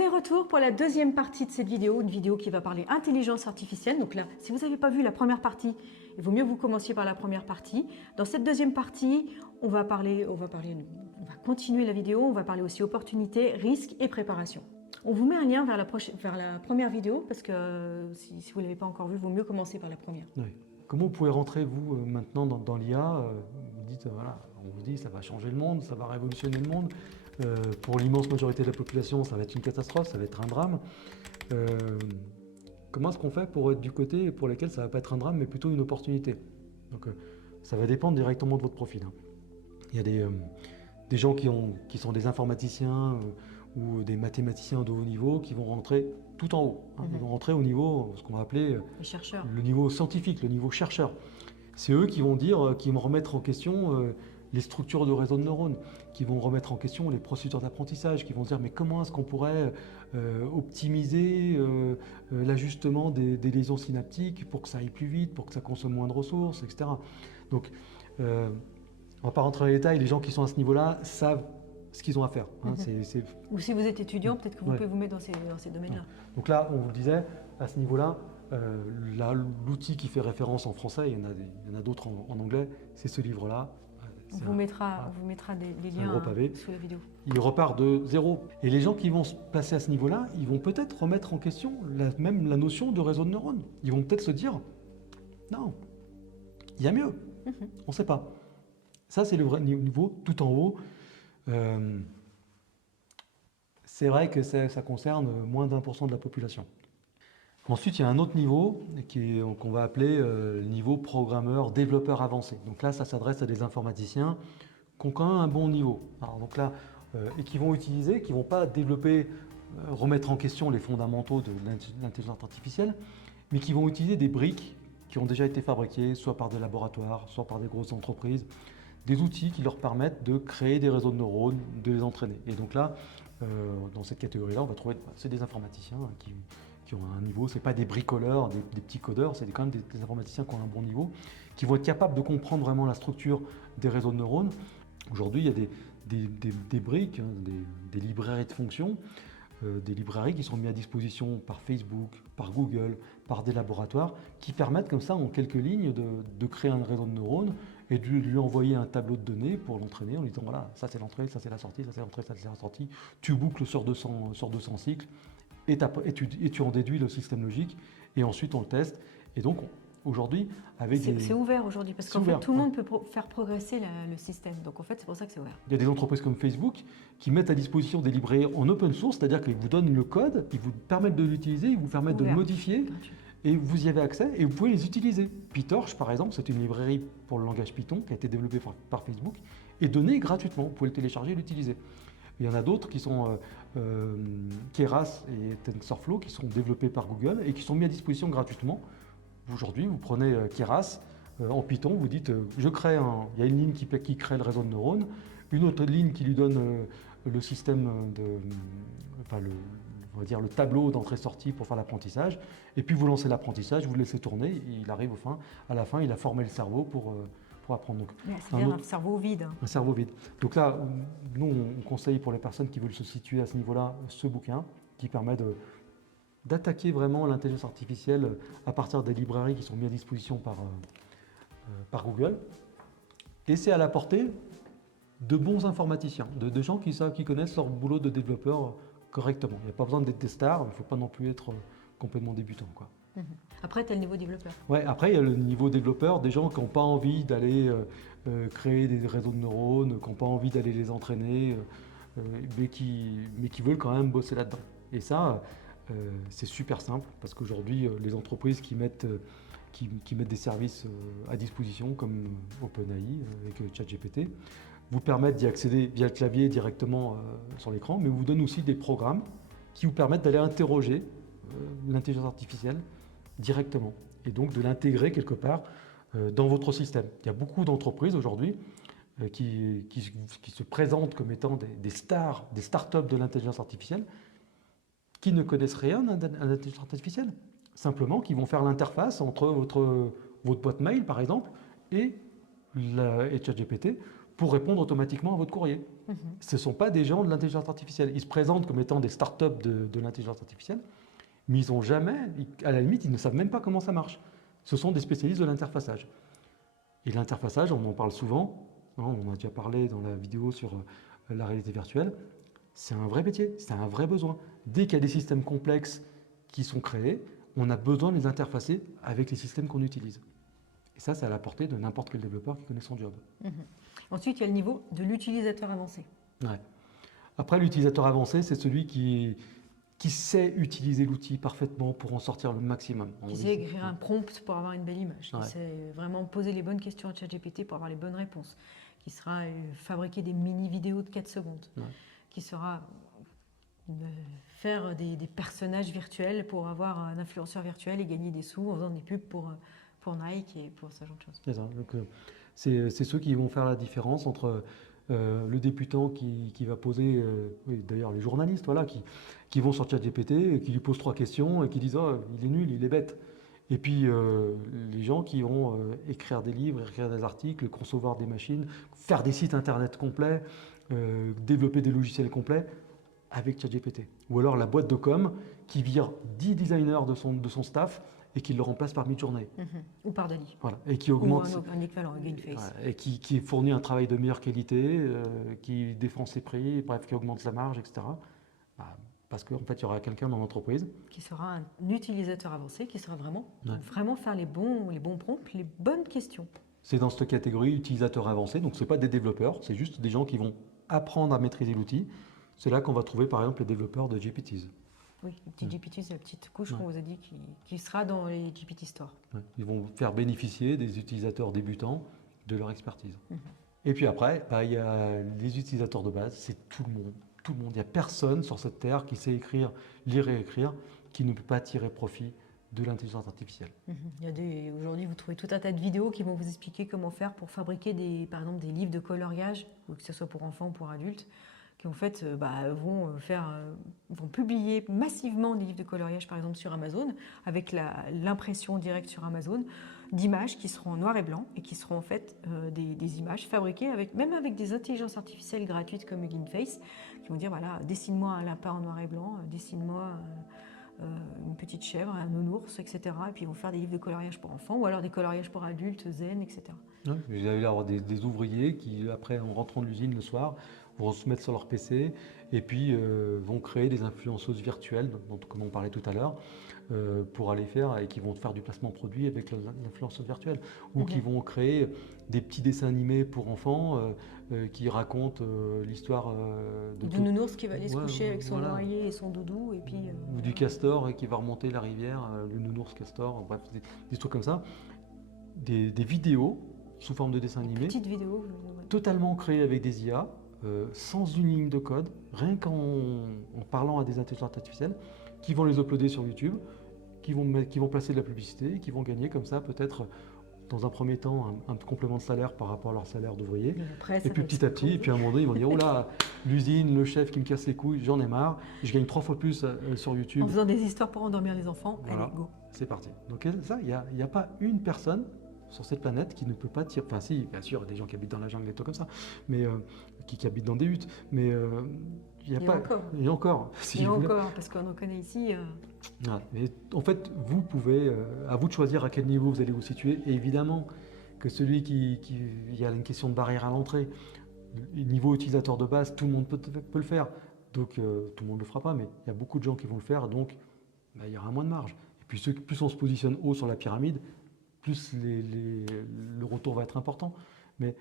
est retour pour la deuxième partie de cette vidéo, une vidéo qui va parler intelligence artificielle. Donc là, si vous n'avez pas vu la première partie, il vaut mieux que vous commenciez par la première partie. Dans cette deuxième partie, on va continuer la vidéo, on va parler aussi opportunités, risques et préparation. On vous met un lien vers la première vidéo parce que si vous ne l'avez pas encore vue, il vaut mieux commencer par la première. Oui. Comment vous pouvez rentrer, vous, maintenant dans l'IA vous dites, voilà, on vous dit ça va changer le monde, ça va révolutionner le monde. Pour l'immense majorité de la population, ça va être une catastrophe, ça va être un drame. Comment est-ce qu'on fait pour être du côté pour lequel ça ne va pas être un drame, mais plutôt une opportunité? Donc, ça va dépendre directement de votre profil. Il y a des gens qui sont des informaticiens ou des mathématiciens de haut niveau qui vont rentrer tout en haut. Ils vont rentrer au niveau, ce qu'on va appeler le niveau scientifique, le niveau chercheur. C'est eux qui vont dire, qui vont remettre en question les structures de réseaux de neurones, qui vont remettre en question les procédures d'apprentissage, qui vont dire mais comment est-ce qu'on pourrait optimiser l'ajustement des liaisons synaptiques pour que ça aille plus vite, pour que ça consomme moins de ressources, etc. Donc, on ne va pas rentrer dans les détails, les gens qui sont à ce niveau-là savent ce qu'ils ont à faire. Ou si vous êtes étudiant, peut-être que vous pouvez vous mettre dans ces domaines-là. Donc là, on vous le disait, à ce niveau-là, l'outil qui fait référence en français, il y en a d'autres en anglais, c'est ce livre-là. On vous mettra les liens sous la vidéo. Il repart de zéro. Et les gens qui vont se placer à ce niveau-là, ils vont peut-être remettre en question même la notion de réseau de neurones. Ils vont peut-être se dire, non, il y a mieux, on ne sait pas. Ça, c'est le vrai niveau, tout en haut. C'est vrai que ça concerne moins d'1% de la population. Ensuite, il y a un autre niveau qu'on va appeler le niveau programmeur, développeur avancé. Donc là, ça s'adresse à des informaticiens qui ont quand même un bon niveau. Alors, donc là, et qui vont utiliser, qui ne vont pas développer, remettre en question les fondamentaux de l'intelligence artificielle, mais qui vont utiliser des briques qui ont déjà été fabriquées, soit par des laboratoires, soit par des grosses entreprises, des outils qui leur permettent de créer des réseaux de neurones, de les entraîner. Et donc là, dans cette catégorie-là, on va trouver, c'est des informaticiens qui ont un niveau, c'est pas des bricoleurs, des petits codeurs, c'est quand même des informaticiens qui ont un bon niveau, qui vont être capables de comprendre vraiment la structure des réseaux de neurones. Aujourd'hui, il y a des briques, des librairies de fonctions, des librairies qui sont mises à disposition par Facebook, par Google, par des laboratoires, qui permettent comme ça, en quelques lignes, de créer un réseau de neurones et de lui envoyer un tableau de données pour l'entraîner en lui disant voilà, ça c'est l'entrée, ça c'est la sortie, ça c'est l'entrée, ça c'est la sortie. Tu boucles sur 200 cycles et tu en déduis le système logique et ensuite on le teste. Et donc aujourd'hui, avec c'est ouvert aujourd'hui parce qu'en fait tout le monde peut faire progresser le système. Donc en fait c'est pour ça que c'est ouvert. Il y a des entreprises comme Facebook qui mettent à disposition des librairies en open source, c'est-à-dire qu'ils vous donnent le code, ils vous permettent de l'utiliser, ils vous permettent de le modifier. Et vous y avez accès et vous pouvez les utiliser. PyTorch, par exemple, c'est une librairie pour le langage Python qui a été développée par Facebook et donnée gratuitement. Vous pouvez le télécharger et l'utiliser. Il y en a d'autres qui sont Keras et TensorFlow qui sont développés par Google et qui sont mis à disposition gratuitement. Aujourd'hui, vous prenez Keras en Python, vous dites il y a une ligne qui crée le réseau de neurones, une autre ligne qui lui donne le système on va dire le tableau d'entrée-sortie pour faire l'apprentissage, et puis vous lancez l'apprentissage, vous le laissez tourner, et il arrive à la fin, il a formé le cerveau pour apprendre. C'est-à-dire un cerveau vide. Un cerveau vide. Donc là, nous, on conseille pour les personnes qui veulent se situer à ce niveau-là, ce bouquin, qui permet d'attaquer vraiment l'intelligence artificielle à partir des librairies qui sont mises à disposition par Google. Et c'est à la portée de bons informaticiens, de gens qui connaissent leur boulot de développeur correctement. Il n'y a pas besoin d'être des stars, il ne faut pas non plus être complètement débutant, quoi. Après, tu as le niveau développeur. Ouais, après, il y a le niveau développeur, des gens qui n'ont pas envie d'aller créer des réseaux de neurones, qui n'ont pas envie d'aller les entraîner, mais qui veulent quand même bosser là-dedans. Et ça, c'est super simple, parce qu'aujourd'hui, les entreprises qui mettent des services à disposition, comme OpenAI avec ChatGPT, vous permettent d'y accéder via le clavier directement sur l'écran, mais vous donnent aussi des programmes qui vous permettent d'aller interroger l'intelligence artificielle directement et donc de l'intégrer quelque part dans votre système. Il y a beaucoup d'entreprises aujourd'hui qui se présentent comme étant des stars, des startups de l'intelligence artificielle qui ne connaissent rien à l'intelligence artificielle, simplement qui vont faire l'interface entre votre boîte mail par exemple et ChatGPT pour répondre automatiquement à votre courrier. Ce ne sont pas des gens de l'intelligence artificielle. Ils se présentent comme étant des startups de l'intelligence artificielle, mais ils n'ont jamais, à la limite, ils ne savent même pas comment ça marche. Ce sont des spécialistes de l'interfaçage. Et l'interfaçage, on en parle souvent, hein, on en a déjà parlé dans la vidéo sur la réalité virtuelle, c'est un vrai métier, c'est un vrai besoin. Dès qu'il y a des systèmes complexes qui sont créés, on a besoin de les interfacer avec les systèmes qu'on utilise. Et ça, c'est à la portée de n'importe quel développeur qui connaît son job. Ensuite, il y a le niveau de l'utilisateur avancé. Ouais. Après, l'utilisateur avancé, c'est celui qui sait utiliser l'outil parfaitement pour en sortir le maximum. Qui sait écrire un prompt pour avoir une belle image, Ouais. qui sait vraiment poser les bonnes questions à ChatGPT pour avoir les bonnes réponses, qui sera fabriquer des mini-vidéos de 4 secondes, Ouais. qui sera faire des personnages virtuels pour avoir un influenceur virtuel et gagner des sous en faisant des pubs pour Nike et pour ce genre de choses. C'est ça. Donc, c'est ceux qui vont faire la différence entre le débutant qui va poser, oui, d'ailleurs les journalistes, voilà, qui vont sur ChatGPT et qui lui posent 3 questions et qui disent oh, il est nul, il est bête. Et puis les gens qui vont écrire des livres, écrire des articles, concevoir des machines, faire des sites internet complets, développer des logiciels complets avec ChatGPT. Ou alors la boîte de com qui vire 10 designers de son staff et qui le remplace par Midjourney. Ou par Dali. Voilà. Et qui augmente. Ou un équivalent, un Gainface. Voilà. Et qui fournit un travail de meilleure qualité, qui défend ses prix, bref, qui augmente sa marge, etc. Bah, parce qu'en fait, il y aura quelqu'un dans l'entreprise. Qui sera un utilisateur avancé, qui sera vraiment faire les bons prompts, les bonnes questions. C'est dans cette catégorie utilisateur avancé, donc ce n'est pas des développeurs, c'est juste des gens qui vont apprendre à maîtriser l'outil. C'est là qu'on va trouver par exemple les développeurs de GPTs. Oui, les petits GPT, c'est la petite couche qu'on vous a dit qui sera dans les GPT Store. Ouais. Ils vont faire bénéficier des utilisateurs débutants de leur expertise. Et puis après, il y a les utilisateurs de base, c'est tout le monde. Tout le monde. Il n'y a personne sur cette terre qui sait écrire, lire et écrire, qui ne peut pas tirer profit de l'intelligence artificielle. Aujourd'hui, vous trouvez tout un tas de vidéos qui vont vous expliquer comment faire pour fabriquer par exemple des livres de coloriage, ou que ce soit pour enfants ou pour adultes, qui en fait vont publier massivement des livres de coloriage par exemple sur Amazon, avec l'impression directe sur Amazon, d'images qui seront en noir et blanc et qui seront en fait des images fabriquées même avec des intelligences artificielles gratuites comme Hugging Face, qui vont dire voilà, dessine-moi un lapin en noir et blanc, dessine-moi une petite chèvre, un nounours, etc. Et puis ils vont faire des livres de coloriage pour enfants ou alors des coloriages pour adultes, zen, etc. Ouais, vous allez avoir des ouvriers qui, après, en rentrant de l'usine le soir, vont se mettre sur leur PC et puis vont créer des influenceuses virtuelles, comme on parlait tout à l'heure, pour aller faire et qui vont faire du placement produit avec l'influenceuse virtuelle. Ou qui vont créer des petits dessins animés pour enfants qui racontent l'histoire du nounours qui va aller se coucher avec son noyer et son doudou. Et puis, ou du castor et qui va remonter la rivière, le nounours castor, bref, des trucs comme ça. Des vidéos sous forme de dessins animés. Petites vidéos. Totalement créées avec des IA. Sans une ligne de code, rien qu'en parlant à des intelligences artificielles, qui vont les uploader sur YouTube, qui vont placer de la publicité, qui vont gagner comme ça peut-être dans un premier temps un complément de salaire par rapport à leur salaire d'ouvrier. Et puis petit à petit, et puis à un moment donné, ils vont dire oh là, l'usine, le chef qui me casse les couilles, j'en ai marre, je gagne 3 fois plus sur YouTube. En faisant des histoires pour endormir les enfants, voilà, allez, go. C'est parti. Donc ça, il n'y a pas une personne sur cette planète qui ne peut pas tirer. Enfin si, bien sûr, il y a des gens qui habitent dans la jungle et tout comme ça, mais qui habitent dans des huttes, mais il n'y a pas. Encore. Et encore. Et encore, parce qu'on en connaît ici. Mais en fait, vous pouvez, à vous de choisir à quel niveau vous allez vous situer. Et évidemment que celui il y a une question de barrière à l'entrée. Niveau utilisateur de base, tout le monde peut le faire. Donc tout le monde ne le fera pas, mais il y a beaucoup de gens qui vont le faire, donc il y aura moins de marge. Et puis plus on se positionne haut sur la pyramide, plus le retour va être important. Mais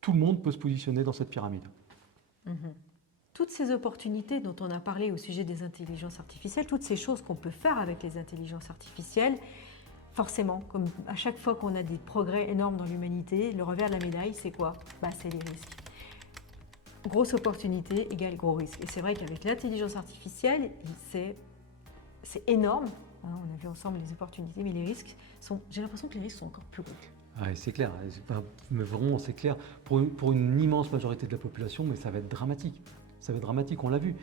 tout le monde peut se positionner dans cette pyramide. Toutes ces opportunités dont on a parlé au sujet des intelligences artificielles, toutes ces choses qu'on peut faire avec les intelligences artificielles, forcément, comme à chaque fois qu'on a des progrès énormes dans l'humanité, le revers de la médaille, c'est quoi ? C'est les risques. Grosse opportunité égale gros risque. Et c'est vrai qu'avec l'intelligence artificielle, c'est énorme. On a vu ensemble les opportunités, mais les risques j'ai l'impression que les risques sont encore plus gros. Ouais, c'est clair, mais vraiment c'est clair. Pour une immense majorité de la population, mais ça va être dramatique. Ça va être dramatique, on l'a vu.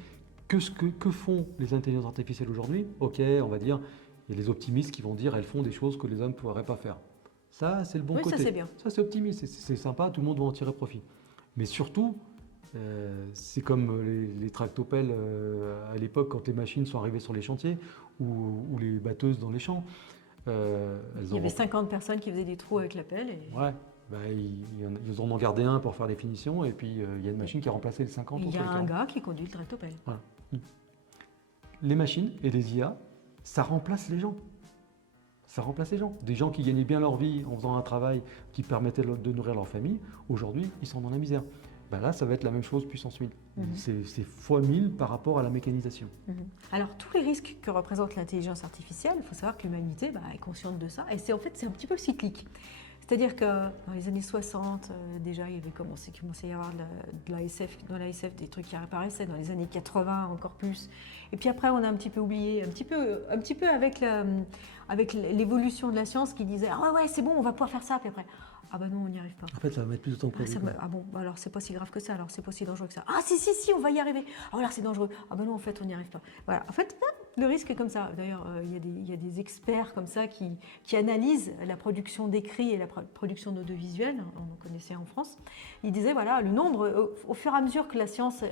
Que font les intelligences artificielles aujourd'hui ? Ok, on va dire, il y a les optimistes qui vont dire elles font des choses que les hommes ne pourraient pas faire. Ça, c'est le bon côté. Ça, c'est bien. Ça, c'est optimiste, c'est sympa, tout le monde va en tirer profit. Mais surtout, C'est comme les tractopelles à l'époque quand les machines sont arrivées sur les chantiers ou les batteuses dans les champs. Il y avait 50 personnes qui faisaient des trous avec la pelle. Ouais, bah, ils en ont gardé un pour faire les finitions et puis il y a une machine qui a remplacé les 50 Il y autres. a un gars qui conduit le tractopelle. Voilà. Les machines et les IA, ça remplace les gens. Ça remplace les gens. Des gens qui gagnaient bien leur vie en faisant un travail qui permettait de nourrir leur famille, aujourd'hui, ils sont dans la misère. Ben là, ça va être la même chose puissance 1000. C'est fois 1000 par rapport à la mécanisation. Alors, tous les risques que représente l'intelligence artificielle, il faut savoir que l'humanité est consciente de ça. Et c'est en fait, c'est un petit peu cyclique. C'est-à-dire que dans les années 60, déjà, il y avait commencé à y avoir de la SF, dans la SF des trucs qui apparaissaient, dans les années 80 encore plus. Et puis après, on a un petit peu oublié, un petit peu avec l'évolution de la science qui disait « Ah ouais, c'est bon, on va pouvoir faire ça », puis après « Ah bah non, on n'y arrive pas ». En fait, ça va mettre plus de temps que prévu. Ah bon, bah alors c'est pas si grave que ça, alors c'est pas si dangereux que ça. Ah si, on va y arriver. Ah alors c'est dangereux. Ah bah non, en fait, on n'y arrive pas. Voilà, en fait, le risque est comme ça. D'ailleurs, il y a des experts comme ça qui analysent la production d'écrits et la production d'audiovisuel. On en connaissait en France. Ils disaient, voilà, le nombre, au fur et à mesure que la science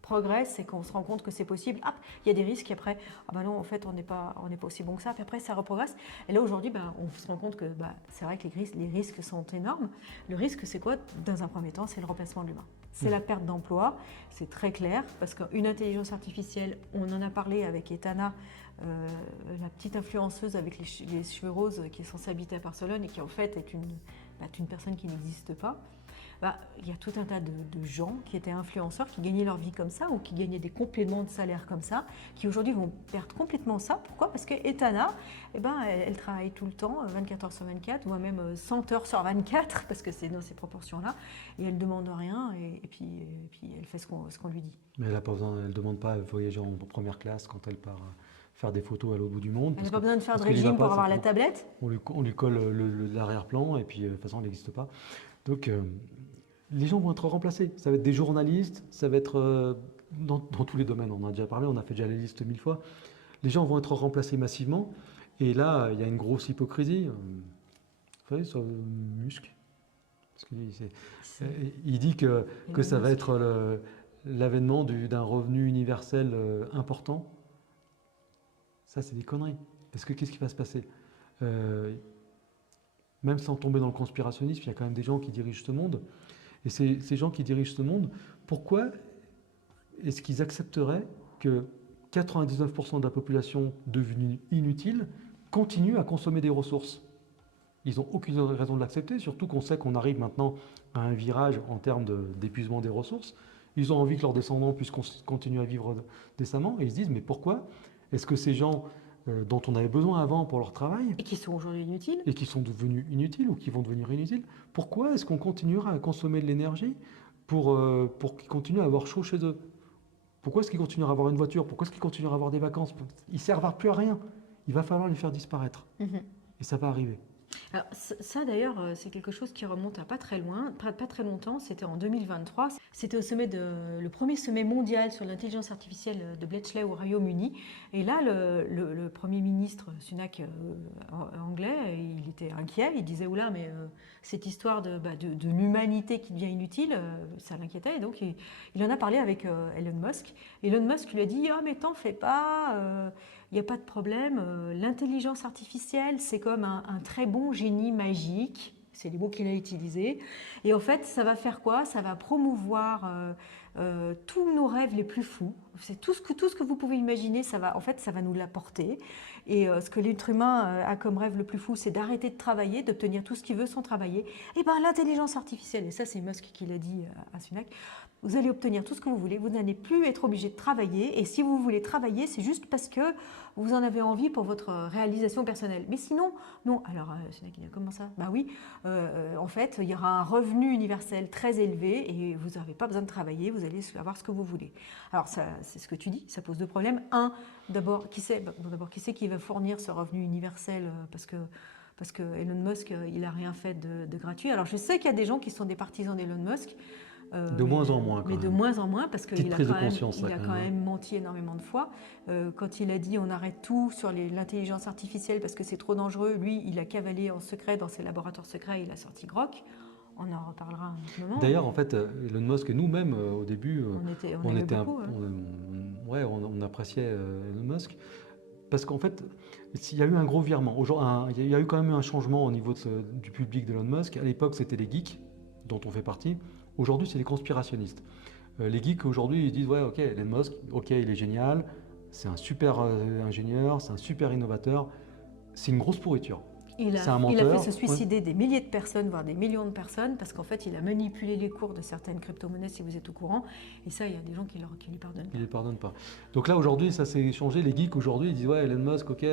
progresse et qu'on se rend compte que c'est possible, hop, il y a des risques et après, ah ben non, en fait, on n'est pas aussi bon que ça, puis après, ça reprogresse. Et là, aujourd'hui, on se rend compte que c'est vrai que les risques sont énormes. Le risque, c'est quoi? Dans un premier temps, c'est le remplacement de l'humain. C'est la perte d'emploi, c'est très clair, parce qu'une intelligence artificielle, on en a parlé avec Etana, la petite influenceuse avec les cheveux roses qui est censée habiter à Barcelone et qui en fait est une personne qui n'existe pas. Il y a tout un tas de gens qui étaient influenceurs, qui gagnaient leur vie comme ça ou qui gagnaient des compléments de salaire comme ça, qui aujourd'hui vont perdre complètement ça. Pourquoi? Parce que Etana, elle travaille tout le temps, 24 heures sur 24, voire même 100 heures sur 24, parce que c'est dans ces proportions-là, et elle ne demande rien, et puis elle fait ce qu'on lui dit. Mais elle ne demande pas à voyager en première classe quand elle part faire des photos à l'autre bout du monde. Elle n'a pas besoin de faire de régime pour avoir la tablette. On lui colle l'arrière-plan, et puis de toute façon, elle n'existe pas. Donc, les gens vont être remplacés. Ça va être des journalistes, ça va être dans tous les domaines. On en a déjà parlé, on a fait déjà la liste 1000 fois. Les gens vont être remplacés massivement. Et là, il y a une grosse hypocrisie. Vous savez, sur Musk, il dit que ça va être l'avènement d'un revenu universel important. Ça, c'est des conneries. Parce que qu'est-ce qui va se passer? Même sans tomber dans le conspirationnisme, il y a quand même des gens qui dirigent ce monde. Et ces gens qui dirigent ce monde, pourquoi est-ce qu'ils accepteraient que 99% de la population devenue inutile continue à consommer des ressources? Ils n'ont aucune raison de l'accepter, surtout qu'on sait qu'on arrive maintenant à un virage en termes d'épuisement des ressources. Ils ont envie que leurs descendants puissent continuer à vivre décemment, et ils se disent, mais pourquoi est-ce que ces gens dont on avait besoin avant pour leur travail. Et qui sont aujourd'hui inutiles. Et qui sont devenus inutiles ou qui vont devenir inutiles. Pourquoi est-ce qu'on continuera à consommer de l'énergie pour qu'ils continuent à avoir chaud chez eux? Pourquoi est-ce qu'ils continueront à avoir une voiture? Pourquoi est-ce qu'ils continueront à avoir des vacances? Ils ne servent plus à rien. Il va falloir les faire disparaître. Et ça va arriver. Alors, ça d'ailleurs, c'est quelque chose qui remonte à pas très loin, pas très longtemps, c'était en 2023. C'était le premier sommet mondial sur l'intelligence artificielle de Bletchley au Royaume-Uni. Et là, le Premier ministre Sunak anglais, il était inquiet, il disait « Oula, mais cette histoire de l'humanité qui devient inutile, ça l'inquiétait. » Et donc, il en a parlé avec Elon Musk. Elon Musk lui a dit « Ah, mais t'en fais pas, il n'y a pas de problème, l'intelligence artificielle, c'est comme un très bon génie magique. » C'est les mots qu'il a utilisés. Et en fait, ça va faire quoi? Ça va promouvoir tous nos rêves les plus fous. C'est tout ce que vous pouvez imaginer, ça va nous l'apporter. Et ce que l'être humain a comme rêve le plus fou, c'est d'arrêter de travailler, d'obtenir tout ce qu'il veut sans travailler. Et bien l'intelligence artificielle, et ça c'est Musk qui l'a dit à Sunak, vous allez obtenir tout ce que vous voulez, vous n'allez plus être obligé de travailler. Et si vous voulez travailler, c'est juste parce que vous en avez envie pour votre réalisation personnelle. Mais sinon, non. Alors, Sunak, il a comment ça? Bah oui, en fait, il y aura un revenu universel très élevé et vous n'avez pas besoin de travailler, vous allez avoir ce que vous voulez. Alors, c'est ce que tu dis, ça pose deux problèmes. Un, d'abord, qui c'est qui va fournir ce revenu universel parce que Elon Musk, il n'a rien fait de gratuit. Alors, je sais qu'il y a des gens qui sont des partisans d'Elon Musk. De moins en moins, quand même. Mais de moins en moins, parce qu'il a quand même menti énormément de fois. Quand il a dit on arrête tout sur l'intelligence artificielle parce que c'est trop dangereux, lui, il a cavalé en secret dans ses laboratoires secrets, il a sorti Grok. On en reparlera un autre moment. D'ailleurs, en fait, Elon Musk et nous-mêmes, au début, on aimait était beaucoup, hein. on appréciait Elon Musk. Parce qu'en fait, il y a eu un gros virement. Il y a eu quand même un changement au niveau du public d'Elon Musk. À l'époque, c'était les geeks, dont on fait partie. Aujourd'hui, c'est les conspirationnistes. Les geeks, aujourd'hui, ils disent, ouais, ok, Elon Musk, ok, il est génial, c'est un super ingénieur, c'est un super innovateur, c'est une grosse pourriture. C'est un Il a fait menteur. se suicider des milliers de personnes, voire des millions de personnes, parce qu'en fait, il a manipulé les cours de certaines crypto-monnaies, si vous êtes au courant. Et ça, il y a des gens qui lui pardonnent pas. Ils ne les pardonnent pas. Donc là, aujourd'hui, ça s'est changé. Les geeks, aujourd'hui, ils disent, ouais, Elon Musk, ok,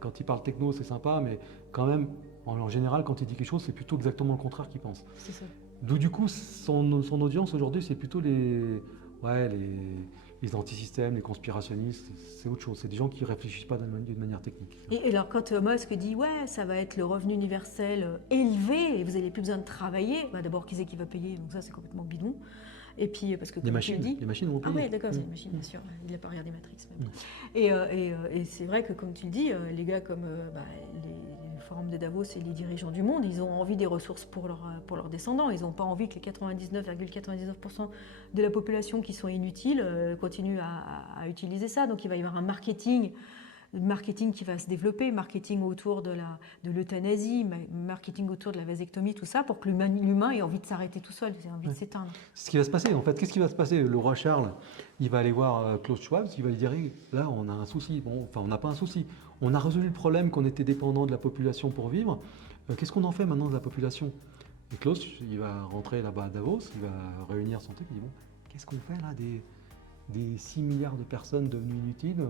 quand il parle techno, c'est sympa, mais quand même, en général, quand il dit quelque chose, c'est plutôt exactement le contraire qu'il pense. C'est ça. Donc du coup, son audience aujourd'hui, c'est plutôt les antisystèmes, les conspirationnistes, c'est autre chose. C'est des gens qui ne réfléchissent pas d'une manière technique. Et alors, quand Musk dit, ouais, ça va être le revenu universel élevé et vous n'avez plus besoin de travailler, bah, d'abord, qui c'est qui va payer? Donc ça, c'est complètement bidon. Et puis, parce que Les machines vont payer. Ah ouais, d'accord, c'est les machines, bien sûr. Il n'a pas regardé Matrix. Même. Mm. Et c'est vrai que, comme tu le dis, les gars comme les forums de Davos et les dirigeants du monde, ils ont envie des ressources pour leurs descendants. Ils n'ont pas envie que les 99,99% de la population qui sont inutiles continuent à utiliser ça. Donc il va y avoir un marketing qui va se développer, marketing autour de l'euthanasie, marketing autour de la vasectomie, tout ça, pour que l'humain ait envie de s'arrêter tout seul, ait envie de s'éteindre. C'est ce qui va se passer, en fait. Qu'est-ce qui va se passer? Le roi Charles, il va aller voir Klaus Schwab, il va lui dire, là, on a un souci. Bon, enfin, on n'a pas un souci. On a résolu le problème qu'on était dépendant de la population pour vivre. Qu'est-ce qu'on en fait maintenant de la population? Et Klaus, il va rentrer là-bas à Davos, il va réunir son truc, il dit, bon, qu'est-ce qu'on fait là des 6 milliards de personnes devenues inutiles,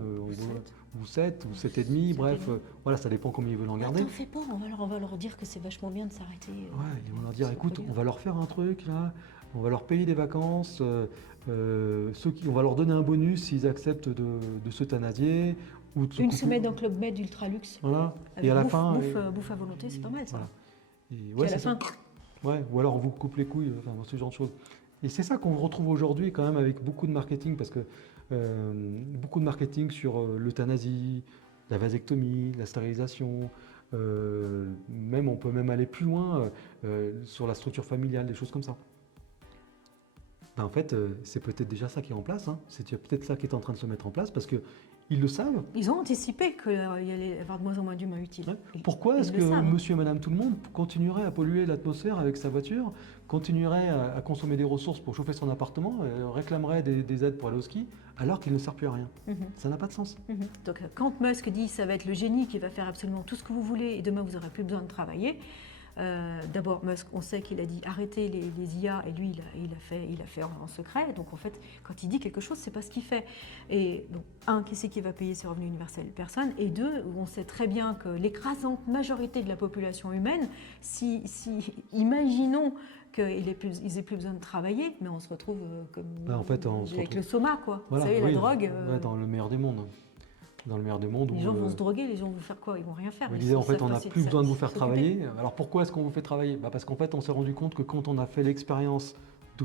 ou 7, ou 7,5, bref, voilà, ça dépend combien ils veulent en garder. T'en fais pas, on va leur dire que c'est vachement bien de s'arrêter. Ouais, ils vont leur dire, écoute, on va leur faire un truc là, on va leur payer des vacances, on va leur donner un bonus s'ils acceptent de s'euthanasier. Une semaine dans Club Med Ultra Luxe. Voilà, et à la fin. Bouffe à volonté, c'est pas mal ça. Voilà. Ouais, à la fin. Ouais, ou alors on vous coupe les couilles, enfin, ce genre de choses. Et c'est ça qu'on retrouve aujourd'hui quand même avec beaucoup de marketing, parce que beaucoup de marketing sur l'euthanasie, la vasectomie, la stérilisation, même on peut même aller plus loin sur la structure familiale, des choses comme ça. Ben en fait, c'est peut-être déjà ça qui est en place, hein. C'est peut-être ça qui est en train de se mettre en place, parce qu'ils le savent. Ils ont anticipé qu'il y allait avoir de moins en moins d'humains utiles. Ouais. Pourquoi est-ce que monsieur et madame tout le monde continuerait à polluer l'atmosphère avec sa voiture, continuerait à consommer des ressources pour chauffer son appartement, réclamerait des aides pour aller au ski, alors qu'il ne sert plus à rien? Ça n'a pas de sens. Donc quand Musk dit ça va être le génie qui va faire absolument tout ce que vous voulez et demain vous n'aurez plus besoin de travailler, d'abord Musk, on sait qu'il a dit arrêtez les IA, et lui il a fait en secret. Donc en fait, quand il dit quelque chose, c'est pas ce qu'il fait. Et donc qui c'est qui va payer ces revenus universels? Personne. Et deux, on sait très bien que l'écrasante majorité de la population humaine, si imaginons qu'ils aient plus besoin de travailler, mais on se retrouve comme en fait, avec le soma, quoi. Voilà, vous savez, la drogue. Dans le meilleur des mondes. Dans le meilleur des mondes. Les gens vont se droguer, les gens vont faire quoi? Ils vont rien faire. Vous disiez, en fait, on n'a plus besoin de vous faire travailler. Alors pourquoi est-ce qu'on vous fait travailler? Parce qu'en fait, on s'est rendu compte que quand on a fait l'expérience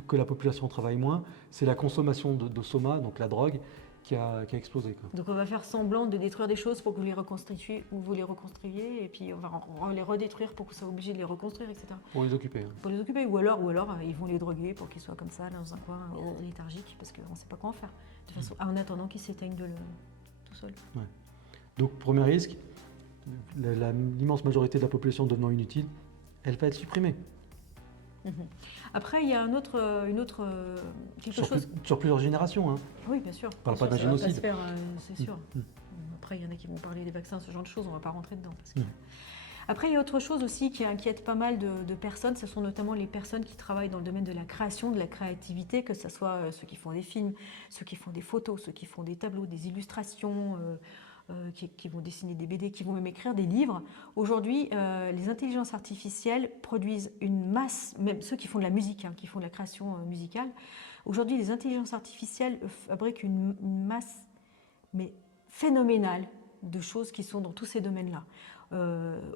que la population travaille moins, c'est la consommation de soma, donc la drogue, qui a explosé, quoi. Donc on va faire semblant de détruire des choses pour que vous les reconstruiez, et puis on va les redétruire pour que ça soit obligé de les reconstruire, etc. Pour les occuper. Hein. Pour les occuper, ou alors ils vont les droguer pour qu'ils soient comme ça, dans un coin léthargique, parce qu'on ne sait pas quoi en faire. De toute façon, en attendant qu'ils s'éteignent tout seuls. Ouais. Donc premier risque, l'immense majorité de la population devenant inutile, elle va être supprimée. Après, il y a sur plusieurs générations. Hein. Oui, bien sûr. On ne parle pas d'un génocide. C'est sûr. Après, il y en a qui vont parler des vaccins, ce genre de choses, on ne va pas rentrer dedans. Après, il y a autre chose aussi qui inquiète pas mal de personnes, ce sont notamment les personnes qui travaillent dans le domaine de la création, de la créativité, que ce soit ceux qui font des films, ceux qui font des photos, ceux qui font des tableaux, des illustrations, qui vont dessiner des BD, qui vont même écrire des livres. Aujourd'hui, les intelligences artificielles produisent une masse, même ceux qui font de la musique, qui font de la création musicale. Aujourd'hui, les intelligences artificielles fabriquent une masse mais phénoménale de choses qui sont dans tous ces domaines-là.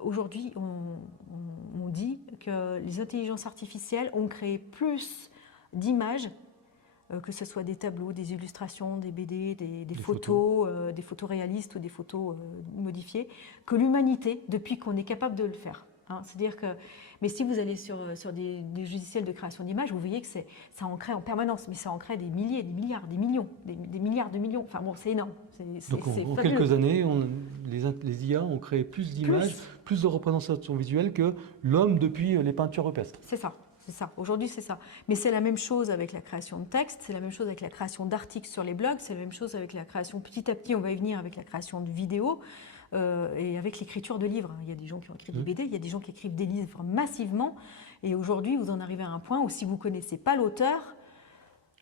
Aujourd'hui, on dit que les intelligences artificielles ont créé plus d'images, que ce soit des tableaux, des illustrations, des BD, des photos réalistes ou des photos modifiées, que l'humanité depuis qu'on est capable de le faire. hein. C'est-à-dire que, mais si vous allez sur des logiciels de création d'images, vous voyez que ça en crée en permanence, mais ça en crée des milliers, des milliards, des millions, des milliards de millions. Enfin bon, c'est énorme. Donc en fabuleux. quelques années, les IA ont créé plus d'images, plus de représentations visuelles que l'homme depuis les peintures rupestres. C'est ça. C'est ça, aujourd'hui c'est ça. Mais c'est la même chose avec la création de texte, c'est la même chose avec la création d'articles sur les blogs, c'est la même chose avec la création, petit à petit on va y venir avec la création de vidéos et avec l'écriture de livres. Il y a des gens qui ont écrit des BD, il y a des gens qui écrivent des livres massivement et aujourd'hui vous en arrivez à un point où si vous ne connaissez pas l'auteur,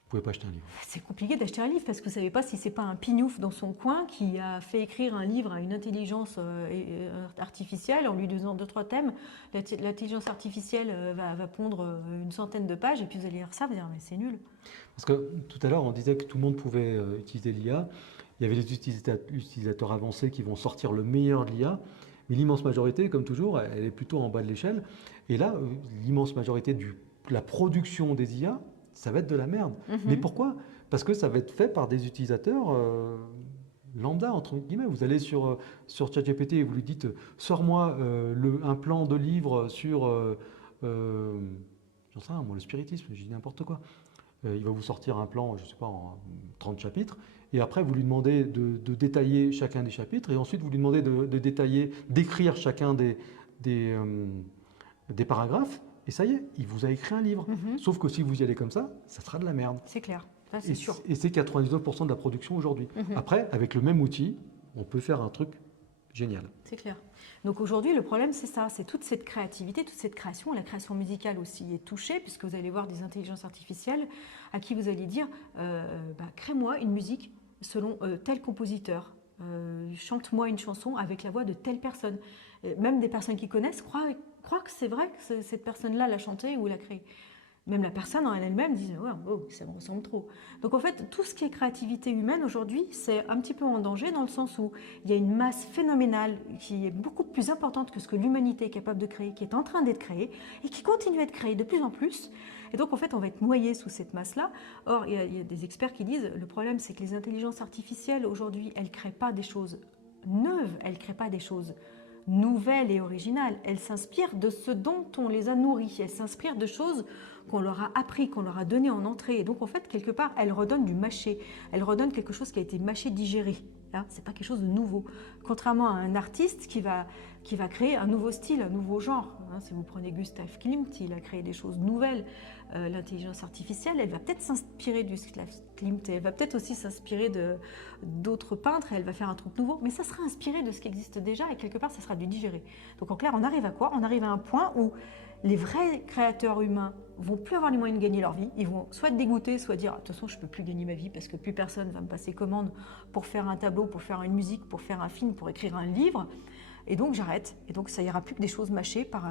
vous pouvez pas acheter un livre. C'est compliqué d'acheter un livre parce que vous ne savez pas si ce n'est pas un pignouf dans son coin qui a fait écrire un livre à une intelligence artificielle en lui donnant 2-3 thèmes. L'intelligence artificielle va pondre une centaine de pages et puis vous allez lire ça, vous allez dire mais c'est nul. Parce que tout à l'heure on disait que tout le monde pouvait utiliser l'IA. Il y avait les utilisateurs avancés qui vont sortir le meilleur de l'IA, mais l'immense majorité, comme toujours, elle est plutôt en bas de l'échelle. Et là, l'immense majorité de la production des IA, ça va être de la merde. Mais pourquoi? Parce que ça va être fait par des utilisateurs lambda, entre guillemets. Vous allez sur ChatGPT et vous lui dites « Sors-moi un plan de livre sur j'en sais rien, moi, le spiritisme, je dis n'importe quoi. » Il va vous sortir un plan, je ne sais pas, en 30 chapitres. Et après, vous lui demandez de détailler chacun des chapitres. Et ensuite, vous lui demandez d'écrire chacun des paragraphes. Et ça y est, il vous a écrit un livre. Sauf que si vous y allez comme ça sera de la merde. C'est clair, ça, c'est sûr. Et c'est 99% de la production aujourd'hui. Après, avec le même outil, on peut faire un truc génial. C'est clair. Donc aujourd'hui, le problème, c'est ça, c'est toute cette créativité, toute cette création. La création musicale aussi est touchée, puisque vous allez voir des intelligences artificielles à qui vous allez dire crée-moi une musique selon tel compositeur. Chante-moi une chanson avec la voix de telle personne. Même des personnes qui connaissent croient que c'est vrai que cette personne-là l'a chanté ou l'a créé. Même la personne en elle-même dit ouais, oh, ça me ressemble trop. Donc en fait, tout ce qui est créativité humaine aujourd'hui, c'est un petit peu en danger dans le sens où il y a une masse phénoménale qui est beaucoup plus importante que ce que l'humanité est capable de créer, qui est en train d'être créée et qui continue à être créée de plus en plus. Et donc en fait, on va être noyé sous cette masse-là. Or, il y a des experts qui disent le problème, c'est que les intelligences artificielles aujourd'hui, elles ne créent pas des choses neuves, elles ne créent pas des choses nouvelles et originales. Elles s'inspirent de ce dont on les a nourris. Elles s'inspirent de choses qu'on leur a appris, qu'on leur a donné en entrée. Et donc, en fait, quelque part, elles redonnent du mâché. Elles redonnent quelque chose qui a été mâché, digéré. Hein, c'est pas quelque chose de nouveau. Contrairement à un artiste qui va créer un nouveau style, un nouveau genre. Hein, si vous prenez Gustav Klimt, il a créé des choses nouvelles. L'intelligence artificielle, elle va peut-être s'inspirer du Gustav Klimt. Elle va peut-être aussi s'inspirer d'autres peintres. Et elle va faire un truc nouveau. Mais ça sera inspiré de ce qui existe déjà. Et quelque part, ça sera du digéré. Donc, en clair, on arrive à quoi? On arrive à un point où les vrais créateurs humains vont plus avoir les moyens de gagner leur vie. Ils vont soit être dégoûtés, soit dire « de toute façon, je ne peux plus gagner ma vie parce que plus personne va me passer commande pour faire un tableau, pour faire une musique, pour faire un film, pour écrire un livre. Et donc, j'arrête. Et donc, ça ira plus que des choses mâchées par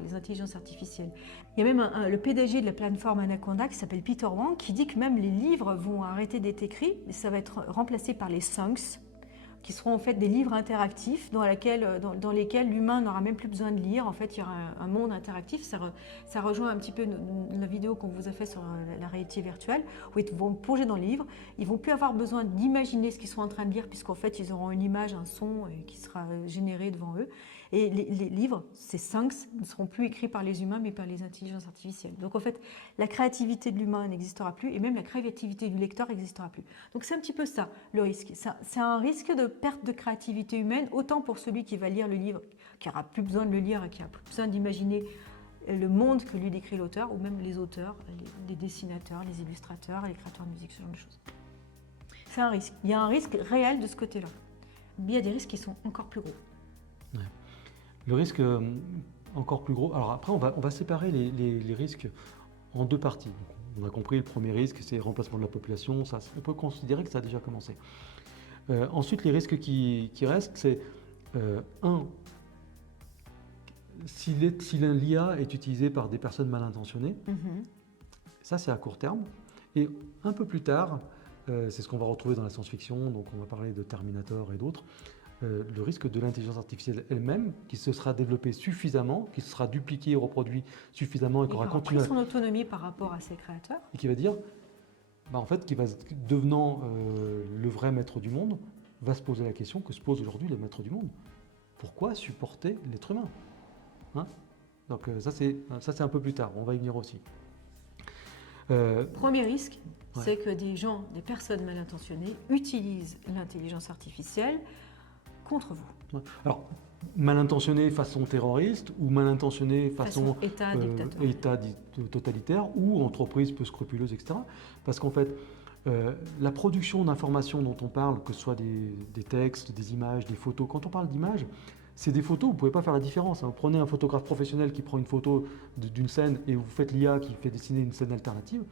les intelligences artificielles. » Il y a même le PDG de la plateforme Anaconda qui s'appelle Peter Wang qui dit que même les livres vont arrêter d'être écrits. Et ça va être remplacé par les songs, qui seront en fait des livres interactifs dans lesquels l'humain n'aura même plus besoin de lire. En fait, il y aura un monde interactif. Ça rejoint un petit peu la vidéo qu'on vous a fait sur la réalité virtuelle, où ils vont plonger dans les livres. Ils ne vont plus avoir besoin d'imaginer ce qu'ils sont en train de lire, puisqu'en fait, ils auront une image, un son qui sera généré devant eux. Et les livres, ces syncs, ne seront plus écrits par les humains, mais par les intelligences artificielles. Donc en fait, la créativité de l'humain n'existera plus, et même la créativité du lecteur n'existera plus. Donc c'est un petit peu ça, le risque. C'est un risque de perte de créativité humaine, autant pour celui qui va lire le livre, qui n'aura plus besoin de le lire et qui n'a plus besoin d'imaginer le monde que lui décrit l'auteur, ou même les auteurs, les dessinateurs, les illustrateurs, les créateurs de musique, ce genre de choses. C'est un risque. Il y a un risque réel de ce côté-là. Mais il y a des risques qui sont encore plus gros. Ouais. Le risque encore plus gros. Alors après, on va séparer les risques en deux parties. Donc, on a compris, le premier risque, c'est le remplacement de la population. Ça, on peut considérer que ça a déjà commencé. Ensuite, les risques qui restent, c'est si l'IA est utilisée par des personnes mal intentionnées, ça c'est à court terme. Et un peu plus tard, c'est ce qu'on va retrouver dans la science-fiction, donc on va parler de Terminator et d'autres, le risque de l'intelligence artificielle elle-même, qui se sera développée suffisamment, qui se sera dupliquée et reproduite suffisamment et qui aura continué son autonomie par rapport à ses créateurs. Et qui va dire, en fait, qui va devenant le vrai maître du monde, va se poser la question que se posent aujourd'hui les maîtres du monde. Pourquoi supporter l'être humain? hein. Donc ça c'est un peu plus tard, on va y venir aussi. Premier risque, Ouais. c'est que des personnes mal intentionnées utilisent l'intelligence artificielle contre vous. Ouais. Alors, mal intentionné façon terroriste ou mal intentionné façon État dictatorial. État totalitaire ou entreprise peu scrupuleuse, etc. Parce qu'en fait, la production d'informations dont on parle, que ce soit des textes, des images, des photos, quand on parle d'images, c'est des photos, vous ne pouvez pas faire la différence, hein. Vous prenez un photographe professionnel qui prend une photo d'une scène et vous faites l'IA qui fait dessiner une scène alternative,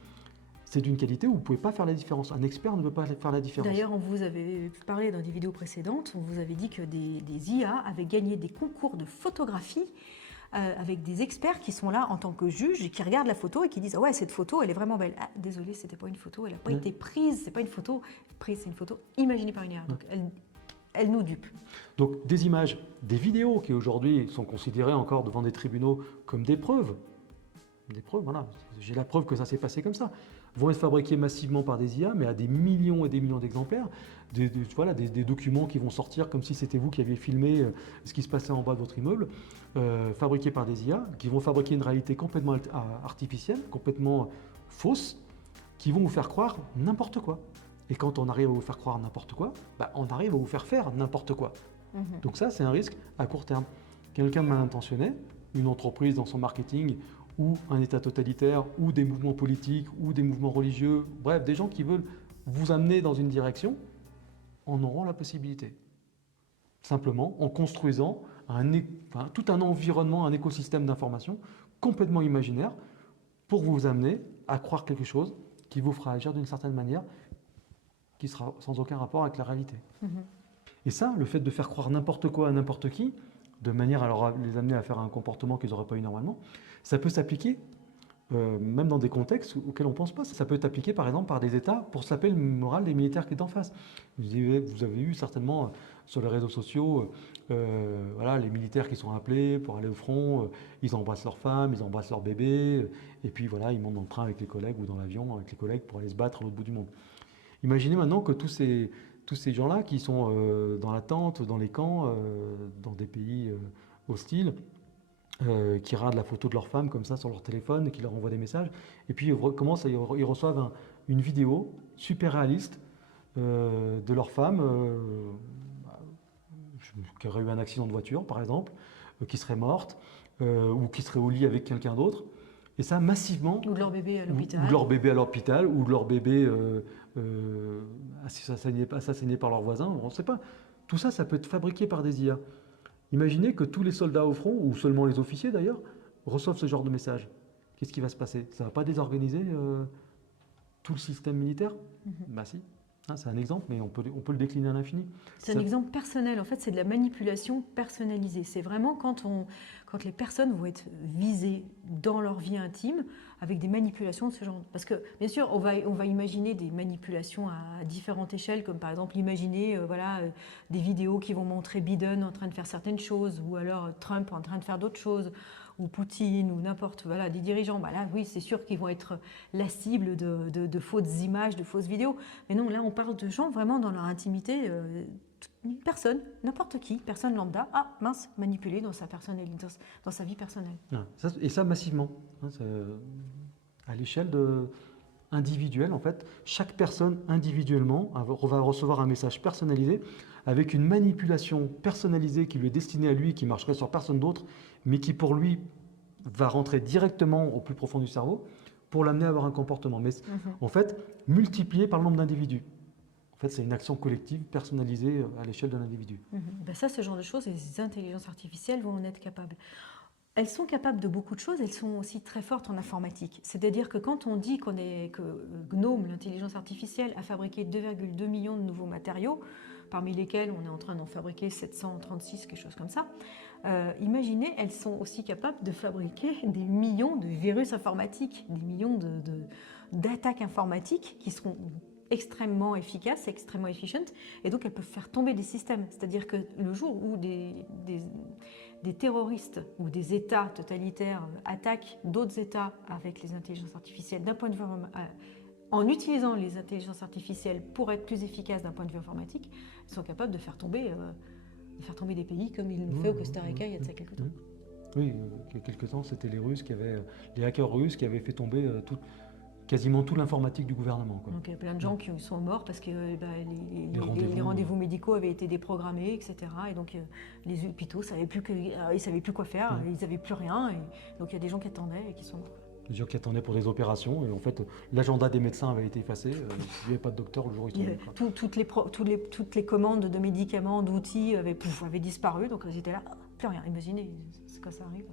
c'est d'une qualité où vous ne pouvez pas faire la différence. Un expert ne peut pas faire la différence. D'ailleurs, on vous avait parlé dans des vidéos précédentes, on vous avait dit que des IA avaient gagné des concours de photographie avec des experts qui sont là en tant que juges et qui regardent la photo et qui disent « Ah ouais, cette photo, elle est vraiment belle. Ah, désolé, c'était pas une photo, elle n'a pas été prise, c'est pas une photo prise, c'est une photo imaginée par une IA. » Donc, elle nous dupe. Donc des images, des vidéos qui aujourd'hui sont considérées encore devant des tribunaux comme des preuves. Des preuves, voilà, j'ai la preuve que ça s'est passé comme ça. Vont être fabriquées massivement par des IA, mais à des millions et des millions d'exemplaires. Voilà, des documents qui vont sortir comme si c'était vous qui aviez filmé ce qui se passait en bas de votre immeuble, fabriqués par des IA, qui vont fabriquer une réalité complètement artificielle, complètement fausse, qui vont vous faire croire n'importe quoi. Et quand on arrive à vous faire croire n'importe quoi, bah, on arrive à vous faire n'importe quoi. Donc ça, c'est un risque à court terme. Quelqu'un de mal intentionné, une entreprise dans son marketing, ou un État totalitaire, ou des mouvements politiques, ou des mouvements religieux, bref, des gens qui veulent vous amener dans une direction, en auront la possibilité. Simplement en construisant tout un environnement, un écosystème d'information complètement imaginaire pour vous amener à croire quelque chose qui vous fera agir d'une certaine manière qui sera sans aucun rapport avec la réalité. Et ça, le fait de faire croire n'importe quoi à n'importe qui, de manière à les amener à faire un comportement qu'ils n'auraient pas eu normalement, ça peut s'appliquer même dans des contextes auxquels on ne pense pas. Ça peut être appliqué par exemple par des États pour saper le moral des militaires qui est en face. Vous avez eu certainement sur les réseaux sociaux voilà, les militaires qui sont appelés pour aller au front, ils embrassent leurs femmes, ils embrassent leurs bébés, et puis voilà, ils montent dans le train avec les collègues ou dans l'avion avec les collègues pour aller se battre à l'autre bout du monde. Imaginez maintenant que tous ces gens-là qui sont dans la tente, dans les camps, dans des pays hostiles, qui radent la photo de leur femme comme ça sur leur téléphone et qui leur envoient des messages, et puis ils reçoivent une vidéo super réaliste de leur femme qui aurait eu un accident de voiture par exemple, qui serait morte, ou qui serait au lit avec quelqu'un d'autre, et ça massivement. Ou de leur bébé à l'hôpital. Ou de leur bébé à l'hôpital, ou de leur bébé assassiné par leur voisin, on ne sait pas. Tout ça, ça peut être fabriqué par des IA. Imaginez que tous les soldats au front, ou seulement les officiers d'ailleurs, reçoivent ce genre de message. Qu'est-ce qui va se passer? Ça ne va pas désorganiser tout le système militaire? Bah si. Hein, c'est un exemple, mais on peut le décliner à l'infini. C'est un exemple personnel. En fait, c'est de la manipulation personnalisée. C'est vraiment quand les personnes vont être visées dans leur vie intime avec des manipulations de ce genre. Parce que, bien sûr, on va imaginer des manipulations à différentes échelles, comme par exemple imaginer des vidéos qui vont montrer Biden en train de faire certaines choses, ou alors Trump en train de faire d'autres choses, ou Poutine, ou n'importe, des dirigeants. Bah là, oui, c'est sûr qu'ils vont être la cible de fausses images, de fausses vidéos. Mais non, là, on parle de gens vraiment dans leur intimité, une personne, n'importe qui, personne lambda, mince, manipulée dans sa personnalité, dans sa vie personnelle. Et ça massivement. Hein, à l'échelle individuelle, en fait, chaque personne individuellement va recevoir un message personnalisé avec une manipulation personnalisée qui lui est destinée à lui, qui marcherait sur personne d'autre, mais qui pour lui va rentrer directement au plus profond du cerveau pour l'amener à avoir un comportement. Mais en fait, multiplié par le nombre d'individus. En fait, c'est une action collective personnalisée à l'échelle de l'individu. Ça, ce genre de choses, les intelligences artificielles vont en être capables. Elles sont capables de beaucoup de choses, elles sont aussi très fortes en informatique. C'est-à-dire que quand on dit que GNOME, l'intelligence artificielle, a fabriqué 2,2 millions de nouveaux matériaux, parmi lesquels on est en train d'en fabriquer 736, quelque chose comme ça, imaginez, elles sont aussi capables de fabriquer des millions de virus informatiques, des millions d'attaques informatiques qui seront extrêmement efficaces, extrêmement efficientes, et donc elles peuvent faire tomber des systèmes. C'est-à-dire que le jour où des terroristes ou des États totalitaires attaquent d'autres États avec les intelligences artificielles d'un point de vue en utilisant les intelligences artificielles pour être plus efficaces d'un point de vue informatique, ils sont capables de faire tomber des pays comme ils l'ont fait au Costa Rica il y a de ça quelques temps. Oui, il y a quelques temps, c'était les hackers russes qui avaient fait tomber quasiment toute l'informatique du gouvernement, quoi. Donc il y a plein de gens qui sont morts parce que les rendez-vous, rendez-vous médicaux avaient été déprogrammés, etc. Et donc les hôpitaux ils savaient plus quoi faire, ils n'avaient plus rien. Et donc il y a des gens qui attendaient et qui sont morts. Les gens qui attendaient pour des opérations, et en fait, l'agenda des médecins avait été effacé. Il n'y avait pas de docteur le jour où ils sont morts, quoi. Toutes les commandes de médicaments, d'outils avaient disparu. Donc ils étaient là, plus rien. Imaginez, c'est quand ça arrive.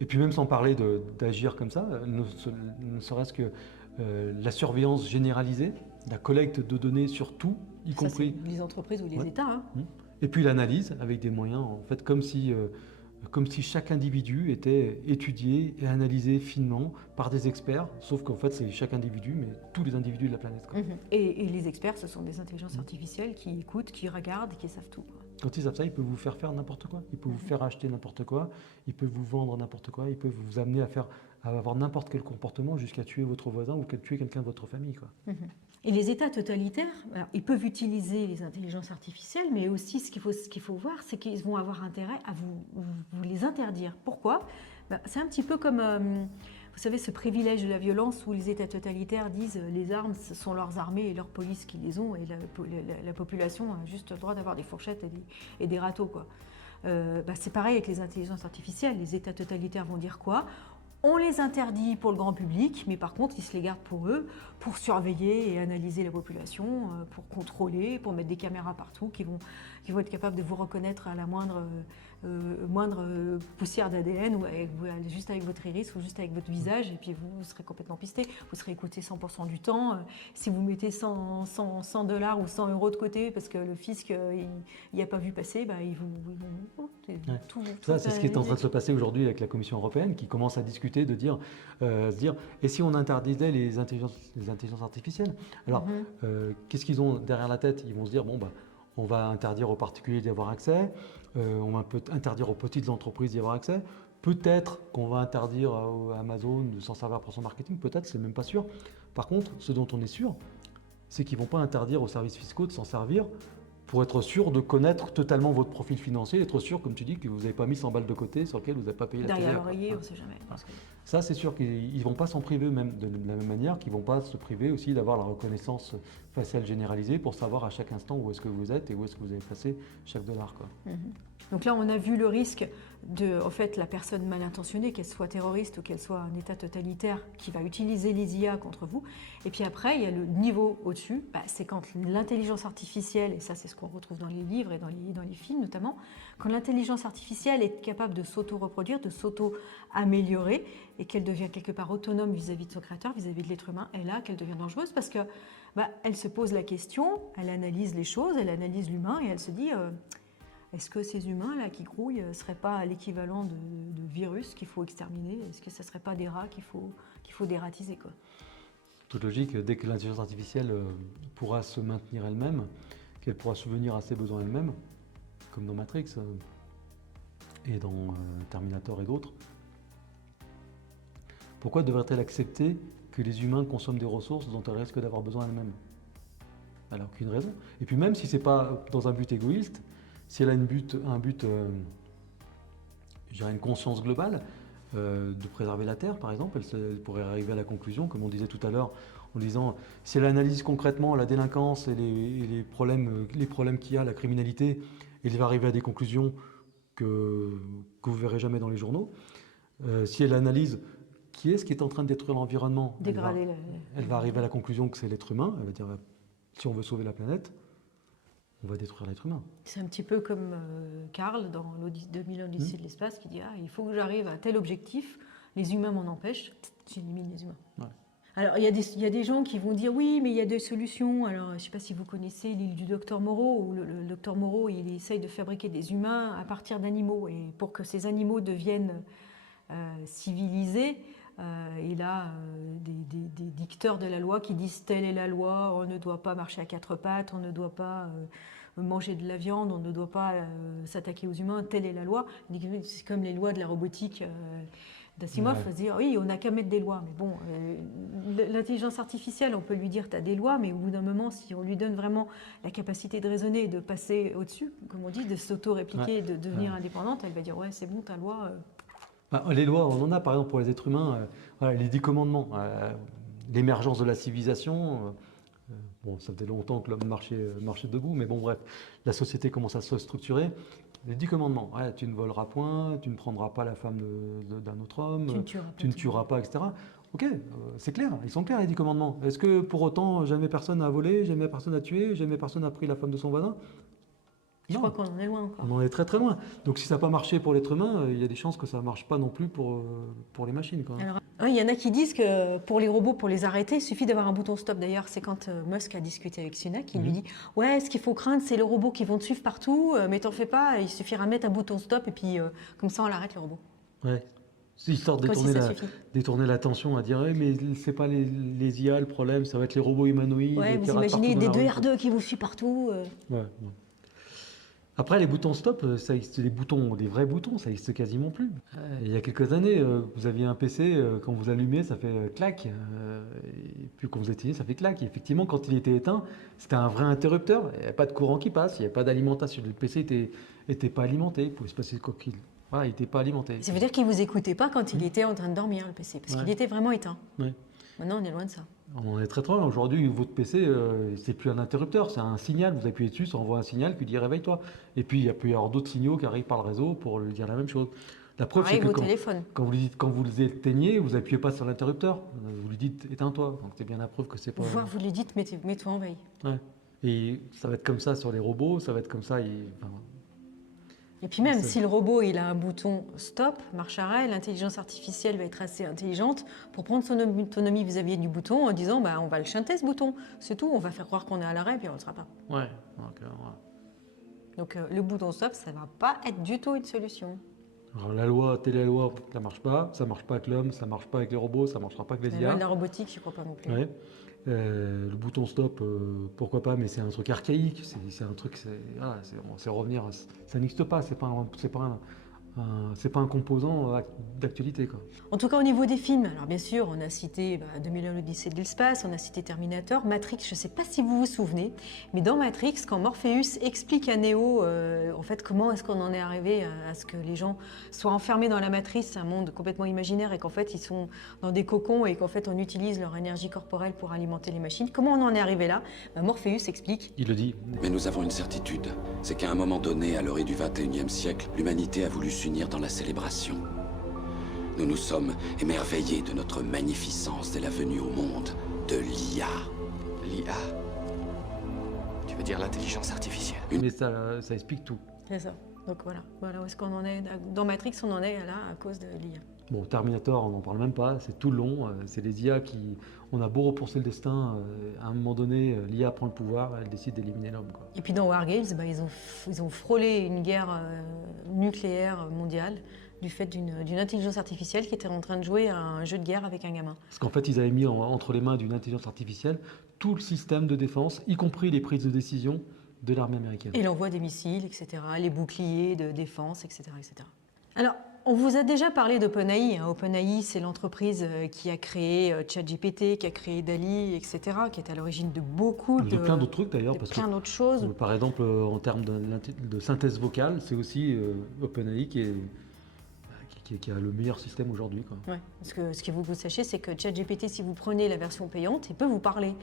Et puis même sans parler d'agir comme ça, ne serait-ce que la surveillance généralisée, la collecte de données sur tout, y Ça, compris. c'est les entreprises ou les États. Hein. Et puis l'analyse avec des moyens, en fait, comme si chaque individu était étudié et analysé finement par des experts, sauf qu'en fait c'est chaque individu, mais tous les individus de la planète, quoi. Et les experts, ce sont des intelligences artificielles qui écoutent, qui regardent, qui savent tout, quoi. Quand ils savent ça, ils peuvent vous faire n'importe quoi. Ils peuvent vous faire acheter n'importe quoi. Ils peuvent vous vendre n'importe quoi. Ils peuvent vous amener à avoir n'importe quel comportement jusqu'à tuer votre voisin ou tuer quelqu'un de votre famille, quoi. Et les États totalitaires, alors, ils peuvent utiliser les intelligences artificielles, mais aussi ce qu'il faut voir, c'est qu'ils vont avoir intérêt à vous les interdire. Pourquoi ? C'est un petit peu comme, vous savez, ce privilège de la violence où les États totalitaires disent les armes, ce sont leurs armées et leurs polices qui les ont, et la population a juste le droit d'avoir des fourchettes et des râteaux, quoi. C'est pareil avec les intelligences artificielles. Les États totalitaires vont dire quoi ? On les interdit pour le grand public, mais par contre, ils se les gardent pour eux, pour surveiller et analyser la population, pour contrôler, pour mettre des caméras partout qui vont être capables de vous reconnaître à la moindre poussière d'ADN, ou juste avec votre iris ou juste avec votre visage, et puis vous serez complètement pisté. Vous serez écouté 100% du temps. Si vous mettez 100 $ ou 100 € de côté parce que le fisc il n'a pas vu passer, ils vont tout. Ça, c'est ce qui est en train de se passer aujourd'hui avec la Commission européenne, qui commence à discuter de se dire, et si on interdisait les intelligences artificielles ? Alors, qu'est-ce qu'ils ont derrière la tête ? Ils vont se dire, on va interdire aux particuliers d'y avoir accès, on va interdire aux petites entreprises d'y avoir accès, peut-être qu'on va interdire à Amazon de s'en servir pour son marketing, peut-être, c'est même pas sûr. Par contre, ce dont on est sûr, c'est qu'ils ne vont pas interdire aux services fiscaux de s'en servir pour être sûr de connaître totalement votre profil financier, être sûr, comme tu dis, que vous n'avez pas mis 100 balles de côté sur lequel vous n'avez pas payé la TVA. Derrière l'oreiller, on ne sait jamais. Ça, c'est sûr qu'ils ne vont pas s'en priver, même de la même manière qu'ils ne vont pas se priver aussi d'avoir la reconnaissance faciale généralisée pour savoir à chaque instant où est-ce que vous êtes et où est-ce que vous avez placé chaque dollar, quoi. Donc là, on a vu le risque de, en fait, la personne mal intentionnée, qu'elle soit terroriste ou qu'elle soit un État totalitaire, qui va utiliser les IA contre vous. Et puis après, il y a le niveau au-dessus, c'est quand l'intelligence artificielle, et ça c'est ce qu'on retrouve dans les livres et dans les films notamment, quand l'intelligence artificielle est capable de s'auto-reproduire, de s'auto-améliorer, et qu'elle devient quelque part autonome vis-à-vis de son créateur, vis-à-vis de l'être humain, et là qu'elle devient dangereuse parce que elle se pose la question, elle analyse les choses, elle analyse l'humain, et elle se dit... Est-ce que ces humains-là qui grouillent ne seraient pas l'équivalent de virus qu'il faut exterminer ? Est-ce que ce ne seraient pas des rats qu'il faut dératiser, quoi ? Toute logique, dès que l'intelligence artificielle pourra se maintenir elle-même, qu'elle pourra subvenir à ses besoins elle-même, comme dans Matrix et dans Terminator et d'autres, pourquoi devrait-elle accepter que les humains consomment des ressources dont elle risque d'avoir besoin elle-même ? Elle n'a aucune raison. Et puis même si ce n'est pas dans un but égoïste, si elle a une conscience globale de préserver la Terre, par exemple, elle pourrait arriver à la conclusion, comme on disait tout à l'heure, en disant, si elle analyse concrètement la délinquance et les problèmes qu'il y a, la criminalité, elle va arriver à des conclusions que vous ne verrez jamais dans les journaux. Si elle analyse qui est en train de détruire l'environnement, elle va arriver à la conclusion que c'est l'être humain. Elle va dire, si on veut sauver la planète, on va détruire l'être humain. C'est un petit peu comme Karl dans 2000 Odyssée de l'espace qui dit il faut que j'arrive à tel objectif, les humains m'en empêchent, j'élimine les humains. Ouais. Alors il y a des gens qui vont dire oui, mais il y a des solutions. Alors je ne sais pas si vous connaissez l'île du Docteur Moreau, où le Docteur Moreau il essaye de fabriquer des humains à partir d'animaux, et pour que ces animaux deviennent civilisés. Il a des dicteurs de la loi qui disent telle est la loi, on ne doit pas marcher à quatre pattes, on ne doit pas manger de la viande, on ne doit pas s'attaquer aux humains, telle est la loi. C'est comme les lois de la robotique d'Asimov, il faut se dire oui, on n'a qu'à mettre des lois. Mais bon, l'intelligence artificielle, on peut lui dire tu as des lois, mais au bout d'un moment, si on lui donne vraiment la capacité de raisonner et de passer au-dessus, comme on dit, de s'auto-répliquer, de devenir indépendante, elle va dire ouais, c'est bon, ta loi. Bah, les lois, on en a par exemple pour les êtres humains, voilà, les 10 commandements, l'émergence de la civilisation. Bon, ça faisait longtemps que l'homme marchait debout, mais bon, bref, la société commence à se structurer. Les 10 commandements, ouais, tu ne voleras point, tu ne prendras pas la femme d'un autre homme, tu ne tueras pas, etc. Ok, c'est clair, ils sont clairs les 10 commandements. Est-ce que pour autant, jamais personne n'a volé, jamais personne n'a tué, jamais personne n'a pris la femme de son voisin? Je Non, crois qu'on en est loin encore. on en est très très loin. Donc si ça n'a pas marché pour l'être humain, il y a des chances que ça ne marche pas non plus pour les machines, quoi. Alors, il y en a qui disent que pour les robots, pour les arrêter, il suffit d'avoir un bouton stop. D'ailleurs, c'est quand Musk a discuté avec Sunak, il lui dit ouais, ce qu'il faut craindre, c'est les robots qui vont te suivre partout, mais t'en fais pas, il suffira de mettre un bouton stop et puis comme ça, on l'arrête le robot. Ouais. C'est histoire de Comme si ça suffit. détourner l'attention à dire mais c'est pas les IA le problème, ça va être les robots humanoïdes. Ouais, qui vous ratent imaginez partout des dans la rue. R2 qui vous suivent partout. Ouais, ouais. Après, les boutons stop, ça existe, les boutons, des vrais boutons, ça existe quasiment plus. Il y a quelques années, vous aviez un PC, quand vous allumez, ça fait clac, et puis quand vous éteignez, ça fait clac. Et effectivement, quand il était éteint, c'était un vrai interrupteur. Il n'y avait pas de courant qui passe, il n'y avait pas d'alimentation. Le PC était pas alimenté, il pouvait se passer quoi qu'il. Voilà, il n'était pas alimenté. Ça veut dire qu'il ne vous écoutait pas quand il était en train de dormir, le PC, parce Ouais. qu'il était vraiment éteint. Ouais. Maintenant, on est loin de ça. On en est très très loin. Aujourd'hui, votre PC, c'est plus un interrupteur, c'est un signal. Vous appuyez dessus, ça envoie un signal qui dit réveille-toi. Et puis, il peut y avoir d'autres signaux qui arrivent par le réseau pour lui dire la même chose. La preuve, c'est Pareil, que vos téléphones. quand vous les éteignez, vous appuyez pas sur l'interrupteur. Vous lui dites éteins-toi. Donc, c'est bien la preuve que c'est pas. Voire vous lui dites mets-toi en veille. Ouais. Et ça va être comme ça sur les robots, ça va être comme ça. Enfin, Et puis même, Ça- si le robot il a un bouton stop, marche arrêt, l'intelligence artificielle va être assez intelligente pour prendre son autonomie vis-à-vis du bouton en disant bah, on va le chanter ce bouton, c'est tout, on va faire croire qu'on est à l'arrêt puis on ne le sera pas. ouais. Donc, voilà. Donc le bouton stop, ça ne va pas être du tout une solution. Alors, la loi, télé-loi, ça marche pas. Ça marche pas avec l'homme, ça marche pas avec les robots, ça marchera pas avec les La IA. loi de la robotique, je ne crois pas non plus. Ouais. Le bouton stop, pourquoi pas, mais c'est un truc archaïque, c'est un truc, c'est revenir, ça n'existe pas, c'est pas un composant d'actualité, quoi. En tout cas, au niveau des films, alors bien sûr, on a cité 2001 l'Odyssée de l'espace, on a cité Terminator, Matrix, je ne sais pas si vous vous souvenez, mais dans Matrix, quand Morpheus explique à Neo en fait, comment est-ce qu'on en est arrivé à ce que les gens soient enfermés dans la matrice, un monde complètement imaginaire, et qu'en fait, ils sont dans des cocons et qu'en fait, on utilise leur énergie corporelle pour alimenter les machines. Comment on en est arrivé là? Morpheus explique. Il le dit. Mais nous avons une certitude, c'est qu'à un moment donné, à l'orée du 21e siècle, l'humanité a voulu s'unir dans la célébration. Nous nous sommes émerveillés de notre magnificence dès la venue au monde de l'IA. L'IA. Tu veux dire l'intelligence artificielle? Mais ça explique tout. C'est ça. Donc voilà où est-ce qu'on en est. Dans Matrix, on en est là à cause de l'IA. Bon, Terminator, on n'en parle même pas, c'est tout le long, c'est les IA qui... On a beau repousser le destin, à un moment donné, l'IA prend le pouvoir, elle décide d'éliminer l'homme, quoi. Et puis dans War Games, ils ont frôlé une guerre nucléaire mondiale du fait d'une intelligence artificielle qui était en train de jouer à un jeu de guerre avec un gamin. Parce qu'en fait, ils avaient mis entre les mains d'une intelligence artificielle tout le système de défense, y compris les prises de décision de l'armée américaine. Et l'envoi des missiles, etc., les boucliers de défense, etc. etc. Alors, on vous a déjà parlé d'OpenAI. OpenAI, c'est l'entreprise qui a créé ChatGPT, qui a créé DALL-E, etc., qui est à l'origine de beaucoup de plein d'autres trucs d'ailleurs, parce que plein d'autres choses. par exemple, en termes de synthèse vocale, c'est aussi OpenAI qui a le meilleur système aujourd'hui, quoi. Ouais, parce que ce qu'il faut que vous sachiez, c'est que ChatGPT, si vous prenez la version payante, il peut vous parler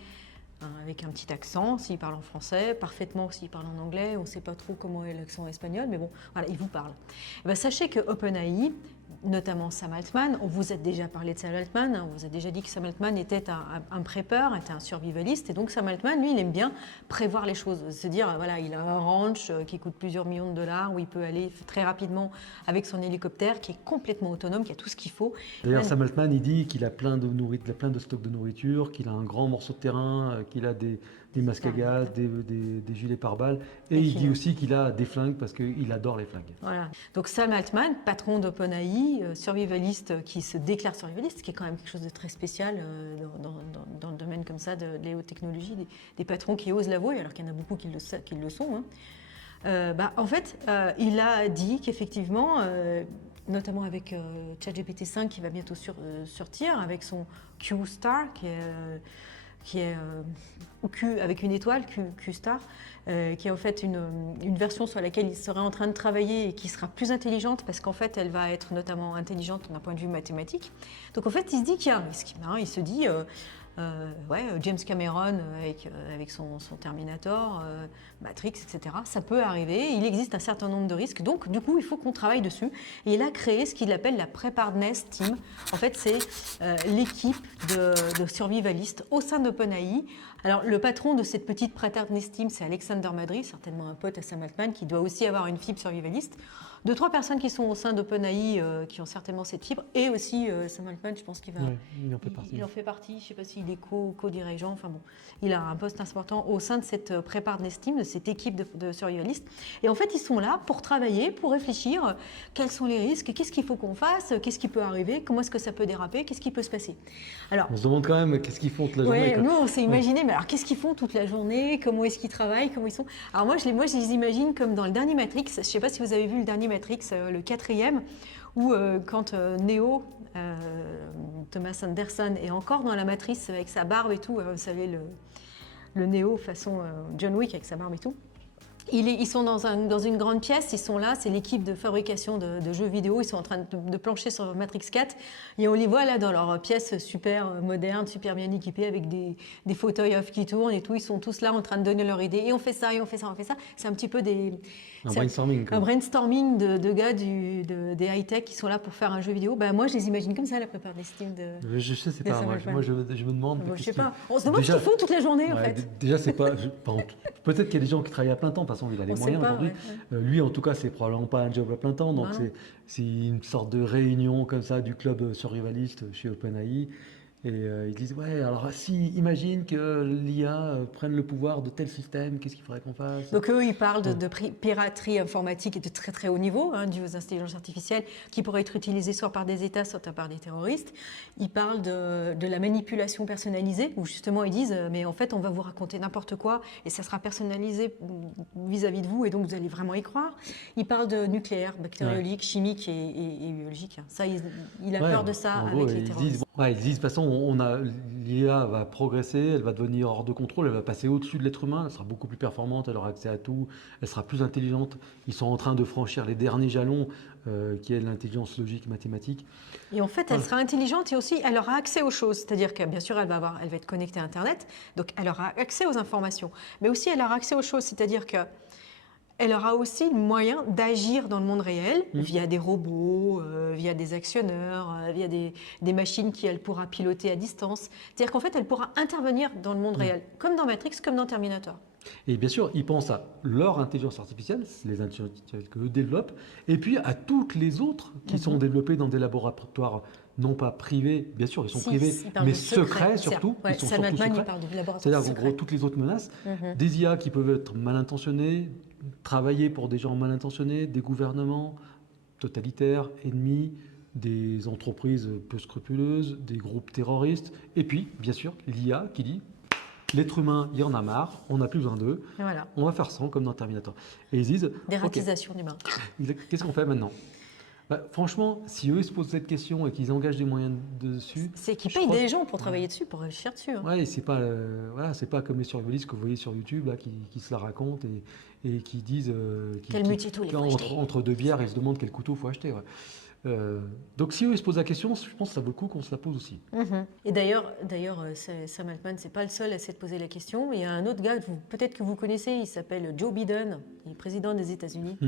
avec un petit accent, s'il parle en français, parfaitement s'il parle en anglais, on ne sait pas trop comment est l'accent espagnol, mais bon, voilà, il vous parle. Et bien, sachez que OpenAI, notamment Sam Altman, on vous a déjà parlé de Sam Altman, on vous a déjà dit que Sam Altman était un prepper, était un survivaliste, et donc Sam Altman, lui, il aime bien prévoir les choses, se dire, voilà, il a un ranch qui coûte plusieurs millions de dollars, où il peut aller très rapidement avec son hélicoptère, qui est complètement autonome, qui a tout ce qu'il faut. D'ailleurs, Sam Altman, il dit qu'il a plein de stocks de nourriture, qu'il a un grand morceau de terrain, qu'il a des masques à gaz, des gilets pare-balles, et il dit aussi qu'il a des flingues parce qu'il adore les flingues. Voilà. Donc Sam Altman, patron d'OpenAI, survivaliste qui se déclare survivaliste, ce qui est quand même quelque chose de très spécial dans le domaine comme ça de les hautes technologies, des patrons qui osent l'avouer, alors qu'il y en a beaucoup qui le sont. En fait, il a dit qu'effectivement, notamment avec ChatGPT 5 qui va bientôt sortir, avec son Q-Star, qui est Q avec une étoile, Q-Star, qui est en fait une version sur laquelle il serait en train de travailler et qui sera plus intelligente parce qu'en fait elle va être notamment intelligente d'un point de vue mathématique. Donc en fait il se dit qu'il y a un risque. Hein. Il se dit, James Cameron avec son Terminator, Matrix, etc. Ça peut arriver, il existe un certain nombre de risques, donc du coup il faut qu'on travaille dessus. Et il a créé ce qu'il appelle la Preparedness Team. En fait c'est l'équipe de survivalistes au sein d'OpenAI. Alors le patron de cette petite Preparedness Team c'est Alexander Madry, certainement un pote à Sam Altman qui doit aussi avoir une fibre survivaliste. 2-3 personnes qui sont au sein d'OpenAI qui ont certainement cette fibre, et aussi Sam Altman, je pense qu'il va. Ouais, il en fait partie. Il en fait partie, je ne sais pas s'il est co-dirigeant, enfin bon, il a un poste important au sein de cette Preparedness Team, de cette équipe de survivalistes. Et en fait, ils sont là pour travailler, pour réfléchir quels sont les risques, qu'est-ce qu'il faut qu'on fasse, qu'est-ce qui peut arriver, comment est-ce que ça peut déraper, qu'est-ce qui peut se passer. Alors, On se demande quand même qu'est-ce qu'ils font toute la journée. nous on s'est imaginé, mais alors qu'est-ce qu'ils font toute la journée, comment est-ce qu'ils travaillent, comment ils sont. Alors moi je les imagine comme dans le dernier Matrix, je ne sais pas si vous avez vu le dernier Matrix, le 4e, où quand Neo, Thomas Anderson, est encore dans la matrice avec sa barbe et tout, vous savez, le Neo façon John Wick avec sa barbe et tout. Ils sont dans une grande pièce, ils sont là, c'est l'équipe de fabrication de jeux vidéo, ils sont en train de plancher sur Matrix 4 et on les voit là dans leur pièce super moderne, super bien équipée avec des fauteuils off qui tournent et tout, ils sont tous là en train de donner leur idée et on fait ça, et on fait ça, on fait ça. C'est un petit peu Un brainstorming. un brainstorming de gars des high-tech qui sont là pour faire un jeu vidéo. Ben, moi je les imagine comme ça, la plupart des styles de... Je sais pas, moi je me demande. Je sais pas, on se demande ce qu'ils font toute la journée en fait. Déjà, c'est pas. Peut-être qu'il y a des gens qui travaillent à plein temps, de toute façon, il a les On sait moyens pas, aujourd'hui. Lui, en tout cas, c'est probablement pas un job à plein temps, donc Non. c'est une sorte de réunion comme ça du club survivaliste chez OpenAI. Et ils disent, ouais, alors si, imagine que l'IA prenne le pouvoir de tel système, qu'est-ce qu'il faudrait qu'on fasse? Donc eux, ils parlent de piraterie informatique et de très très haut niveau, dû aux intelligences artificielles, qui pourraient être utilisées soit par des États, soit par des terroristes. Ils parlent de la manipulation personnalisée, où justement ils disent, mais en fait on va vous raconter n'importe quoi, et ça sera personnalisé vis-à-vis de vous, et donc vous allez vraiment y croire. Ils parlent de nucléaire, bactériologique, chimique et biologique. Ça, il a peur de ça en avec gros, les terroristes. ils disent de toute façon, l'IA va progresser, elle va devenir hors de contrôle, elle va passer au-dessus de l'être humain, elle sera beaucoup plus performante, elle aura accès à tout, elle sera plus intelligente. Ils sont en train de franchir les derniers jalons, qui est l'intelligence logique mathématique. Et en fait, elle sera intelligente et aussi, elle aura accès aux choses. C'est-à-dire que, bien sûr, elle va être connectée à Internet, donc elle aura accès aux informations. Mais aussi, elle aura accès aux choses, c'est-à-dire que elle aura aussi le moyen d'agir dans le monde réel via des robots, via des actionneurs, via des machines qu'elle pourra piloter à distance. C'est-à-dire qu'en fait, elle pourra intervenir dans le monde réel, comme dans Matrix, comme dans Terminator. Et bien sûr, ils pensent à leur intelligence artificielle, les intelligences artificielles qu'eux développent, et puis à toutes les autres qui sont développées dans des laboratoires, non pas privés, bien sûr, ils sont privés, mais secrets surtout. Ouais, ils sont Sam surtout Altman, secrets. il parle de laboratoire C'est-à-dire, en secret. gros, toutes les autres menaces, des IA qui peuvent être mal intentionnées, travailler pour des gens mal intentionnés, des gouvernements totalitaires, ennemis, des entreprises peu scrupuleuses, des groupes terroristes, et puis, bien sûr, l'IA qui dit l'être humain, il y en a marre, on n'a plus besoin d'eux, Et voilà, on va faire ça comme dans Terminator. Et ils disent, dératisation d'humains. ok, qu'est-ce qu'on fait maintenant? Franchement, si eux ils se posent cette question et qu'ils engagent des moyens dessus, C'est qu'ils je payent crois- des gens pour travailler dessus, pour réfléchir dessus. ouais, c'est pas, voilà, c'est pas comme les survivalistes que vous voyez sur YouTube là, qui se la racontent et qui disent, Quel multitool il faut acheter. entre deux bières, ils se demandent quel couteau il faut acheter. Ouais. Donc si eux ils se posent la question, je pense que ça vaut le coup qu'on se la pose aussi. Et d'ailleurs, Sam Altman, c'est pas le seul à s'être posé la question. Il y a un autre gars, peut-être que vous connaissez, il s'appelle Joe Biden, il est président des États-Unis.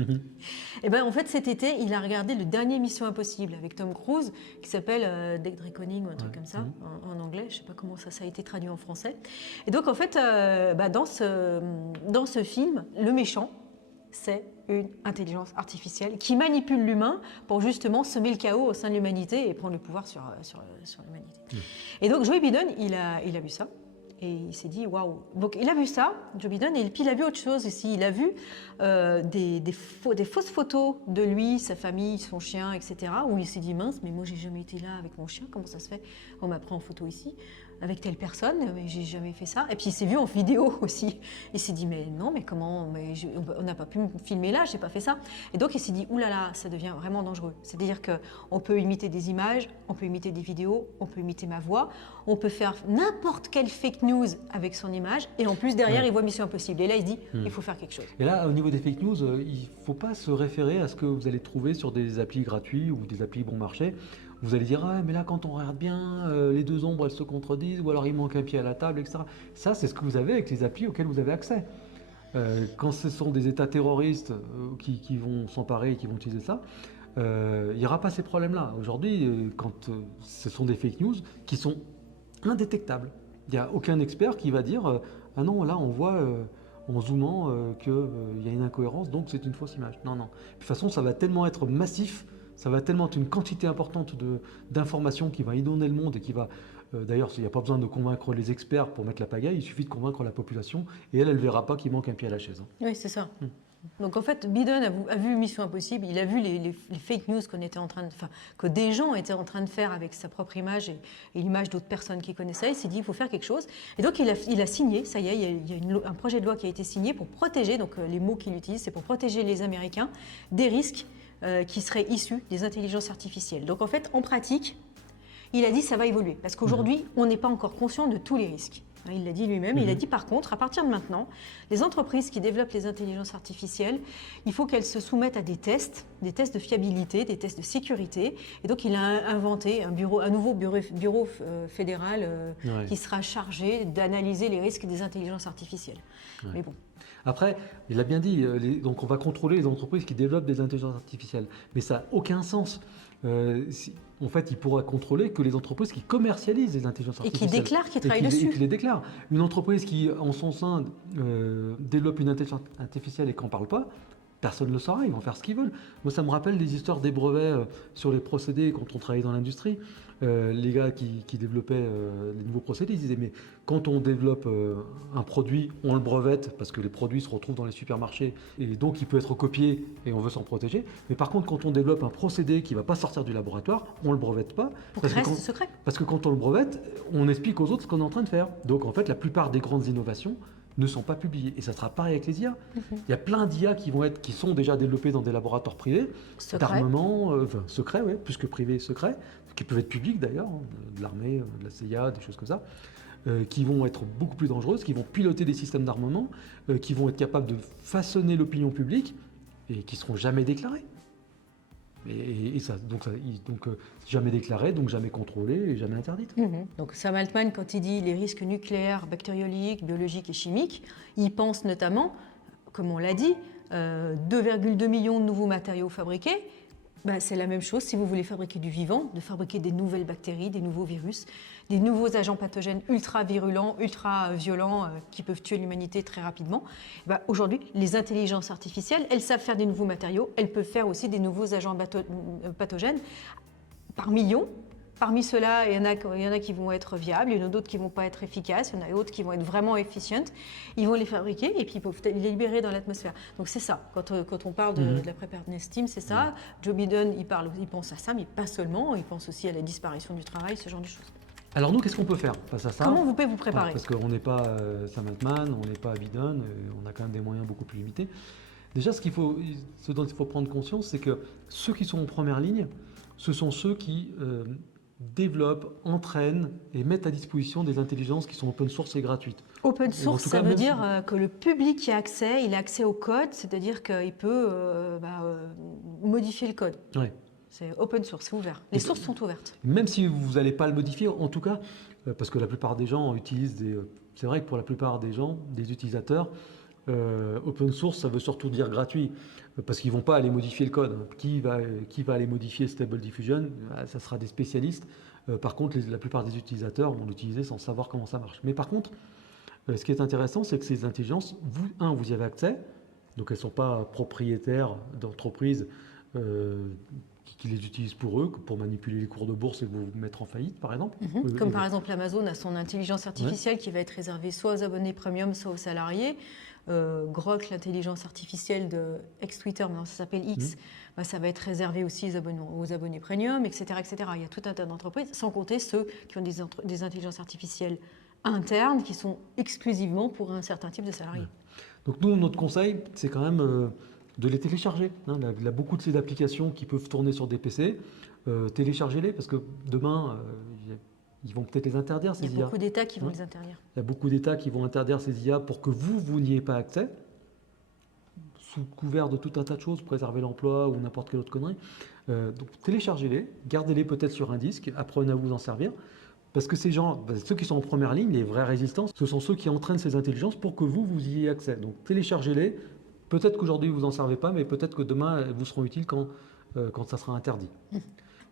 Et ben en fait cet été, il a regardé le dernier Mission Impossible avec Tom Cruise, qui s'appelle Dead Reckoning ou un truc comme ça, en anglais. Je sais pas comment ça a été traduit en français. Et donc en fait, dans ce film, le méchant, c'est une intelligence artificielle qui manipule l'humain pour justement semer le chaos au sein de l'humanité et prendre le pouvoir sur l'humanité. Et donc Joe Biden, il a vu ça et il s'est dit waouh. Donc il a vu ça, Joe Biden, et puis il a vu autre chose aussi. Il a vu des fausses photos de lui, sa famille, son chien, etc. Où il s'est dit mince, mais moi j'ai jamais été là avec mon chien, comment ça se fait? On m'a pris en photo ici. avec telle personne, mais j'ai jamais fait ça. Et puis il s'est vu en vidéo aussi. Il s'est dit mais non, mais comment, on n'a pas pu me filmer là, j'ai pas fait ça. Et donc il s'est dit oulala, ça devient vraiment dangereux. C'est-à-dire qu'on peut imiter des images, on peut imiter des vidéos, on peut imiter ma voix, on peut faire n'importe quelle fake news avec son image, et en plus derrière il voit Mission Impossible. Et là il se dit il faut faire quelque chose. Et là, au niveau des fake news, il ne faut pas se référer à ce que vous allez trouver sur des applis gratuits ou des applis bon marché. Vous allez dire, ah, mais là, quand on regarde bien, les deux ombres, elles se contredisent, ou alors il manque un pied à la table, etc. Ça, c'est ce que vous avez avec les applis auxquelles vous avez accès. Quand ce sont des États terroristes qui vont s'emparer et qui vont utiliser ça, il n'y aura pas ces problèmes-là. Aujourd'hui, quand ce sont des fake news qui sont indétectables, il n'y a aucun expert qui va dire, ah non, là, on voit en zoomant qu'il y a une incohérence, donc c'est une fausse image. Non, non. De toute façon, ça va tellement être massif, ça va tellement être une quantité importante d'informations qui va inonder le monde et qui va... D'ailleurs, il n'y a pas besoin de convaincre les experts pour mettre la pagaille, il suffit de convaincre la population et elle ne verra pas qu'il manque un pied à la chaise. Oui, c'est ça. Donc en fait, Biden a vu Mission Impossible, il a vu les fake news que des gens étaient en train de faire avec sa propre image et l'image d'autres personnes qui connaissaient. Il s'est dit il faut faire quelque chose. Et donc il a signé, ça y est, il y a un projet de loi qui a été signé pour protéger, donc les mots qu'il utilise, c'est pour protéger les Américains des risques qui seraient issus des intelligences artificielles. Donc en fait, en pratique, il a dit ça va évoluer, parce qu'aujourd'hui, on n'est pas encore conscient de tous les risques. Il l'a dit lui-même. Il a dit par contre, à partir de maintenant, les entreprises qui développent les intelligences artificielles, il faut qu'elles se soumettent à des tests de fiabilité, des tests de sécurité. Et donc il a inventé un nouveau bureau fédéral qui sera chargé d'analyser les risques des intelligences artificielles. Ouais. Mais bon. Après, il a bien dit, donc on va contrôler les entreprises qui développent des intelligences artificielles. Mais ça n'a aucun sens. En fait, il pourra contrôler que les entreprises qui commercialisent les intelligences artificielles. Et qui déclarent qu'ils travaillent dessus. Et qui les déclarent. Une entreprise qui, en son sein, développe une intelligence artificielle et qui n'en parle pas, personne ne le saura, ils vont faire ce qu'ils veulent. Moi, ça me rappelle des histoires des brevets sur les procédés quand on travaillait dans l'industrie. Les gars qui développaient les nouveaux procédés, ils disaient mais quand on développe un produit, on le brevette parce que les produits se retrouvent dans les supermarchés et donc il peut être copié et on veut s'en protéger. Mais par contre, quand on développe un procédé qui ne va pas sortir du laboratoire, on ne le brevette pas. Pour qu'il reste secret. Parce que quand on le brevette, on explique aux autres ce qu'on est en train de faire. Donc en fait, la plupart des grandes innovations ne sont pas publiées. Et ça sera pareil avec les IA. Il y a plein d'IA qui sont déjà développées dans des laboratoires privés, d'armement, secrets, ouais, plus que privés, secrets, qui peuvent être publics d'ailleurs, de l'armée, de la CIA, des choses comme ça, qui vont être beaucoup plus dangereuses, qui vont piloter des systèmes d'armement, qui vont être capables de façonner l'opinion publique et qui ne seront jamais déclarées. Donc jamais déclarées, donc jamais contrôlées et jamais interdites. Donc Sam Altman, quand il dit les risques nucléaires, bactériologiques, biologiques et chimiques, il pense notamment, comme on l'a dit, 2,2 millions de nouveaux matériaux fabriqués. C'est la même chose si vous voulez fabriquer du vivant, de fabriquer des nouvelles bactéries, des nouveaux virus, des nouveaux agents pathogènes ultra virulents, ultra violents qui peuvent tuer l'humanité très rapidement. Aujourd'hui, les intelligences artificielles, elles savent faire des nouveaux matériaux, elles peuvent faire aussi des nouveaux agents pathogènes par millions. Parmi ceux-là, il y en a qui vont être viables, il y en a d'autres qui ne vont pas être efficaces, il y en a d'autres qui vont être vraiment efficientes. Ils vont les fabriquer et puis ils peuvent les libérer dans l'atmosphère. Donc c'est ça, quand on parle de la preparedness team, c'est ça. Joe Biden, il pense à ça, mais pas seulement, il pense aussi à la disparition du travail, ce genre de choses. Alors nous, qu'est-ce qu'on peut faire face à ça ? Comment vous pouvez vous préparer ? Parce qu'on n'est pas Sam Altman, on n'est pas Biden, on a quand même des moyens beaucoup plus limités. Déjà, ce dont il faut prendre conscience, c'est que ceux qui sont en première ligne, ce sont ceux qui développent, entraînent et mettent à disposition des intelligences qui sont open source et gratuites. Open source, ça veut dire que le public y a accès, il a accès au code, c'est-à-dire qu'il peut modifier le code. Oui. C'est open source, c'est ouvert. Les sources sont ouvertes. Même si vous n'allez pas le modifier, en tout cas, parce que la plupart des gens utilisent c'est vrai que pour la plupart des gens, des utilisateurs, open source, ça veut surtout dire gratuit, parce qu'ils ne vont pas aller modifier le code. Qui va aller modifier Stable Diffusion ? Ça sera des spécialistes. Par contre, la plupart des utilisateurs vont l'utiliser sans savoir comment ça marche. Mais par contre, ce qui est intéressant, c'est que ces intelligences, vous y avez accès, donc elles ne sont pas propriétaires d'entreprises qui les utilisent pour eux, pour manipuler les cours de bourse et vous mettre en faillite, par exemple. Comme par exemple Amazon a son intelligence artificielle qui va être réservée soit aux abonnés premium, soit aux salariés. Grok, l'intelligence artificielle de ex-Twitter, maintenant ça s'appelle X, bah, ça va être réservé aussi aux abonnés premium, etc., etc. Il y a tout un tas d'entreprises, sans compter ceux qui ont des intelligences artificielles internes qui sont exclusivement pour un certain type de salariés. Donc nous, notre conseil, c'est quand même de les télécharger. Hein. Il y a beaucoup de ces applications qui peuvent tourner sur des PC. Téléchargez-les parce que demain, ils vont peut-être les interdire, ces IA. Il y a beaucoup d'États qui vont les interdire. Il y a beaucoup d'États qui vont interdire ces IA pour que vous n'y ayez pas accès, sous couvert de tout un tas de choses, préserver l'emploi ou n'importe quelle autre connerie. Donc téléchargez-les, gardez-les peut-être sur un disque, apprenez à vous en servir. Parce que ces gens, ceux qui sont en première ligne, les vrais résistants, ce sont ceux qui entraînent ces intelligences pour que vous y ayez accès. Donc téléchargez-les. Peut-être qu'aujourd'hui vous n'en servez pas, mais peut-être que demain elles vous seront utiles quand ça sera interdit.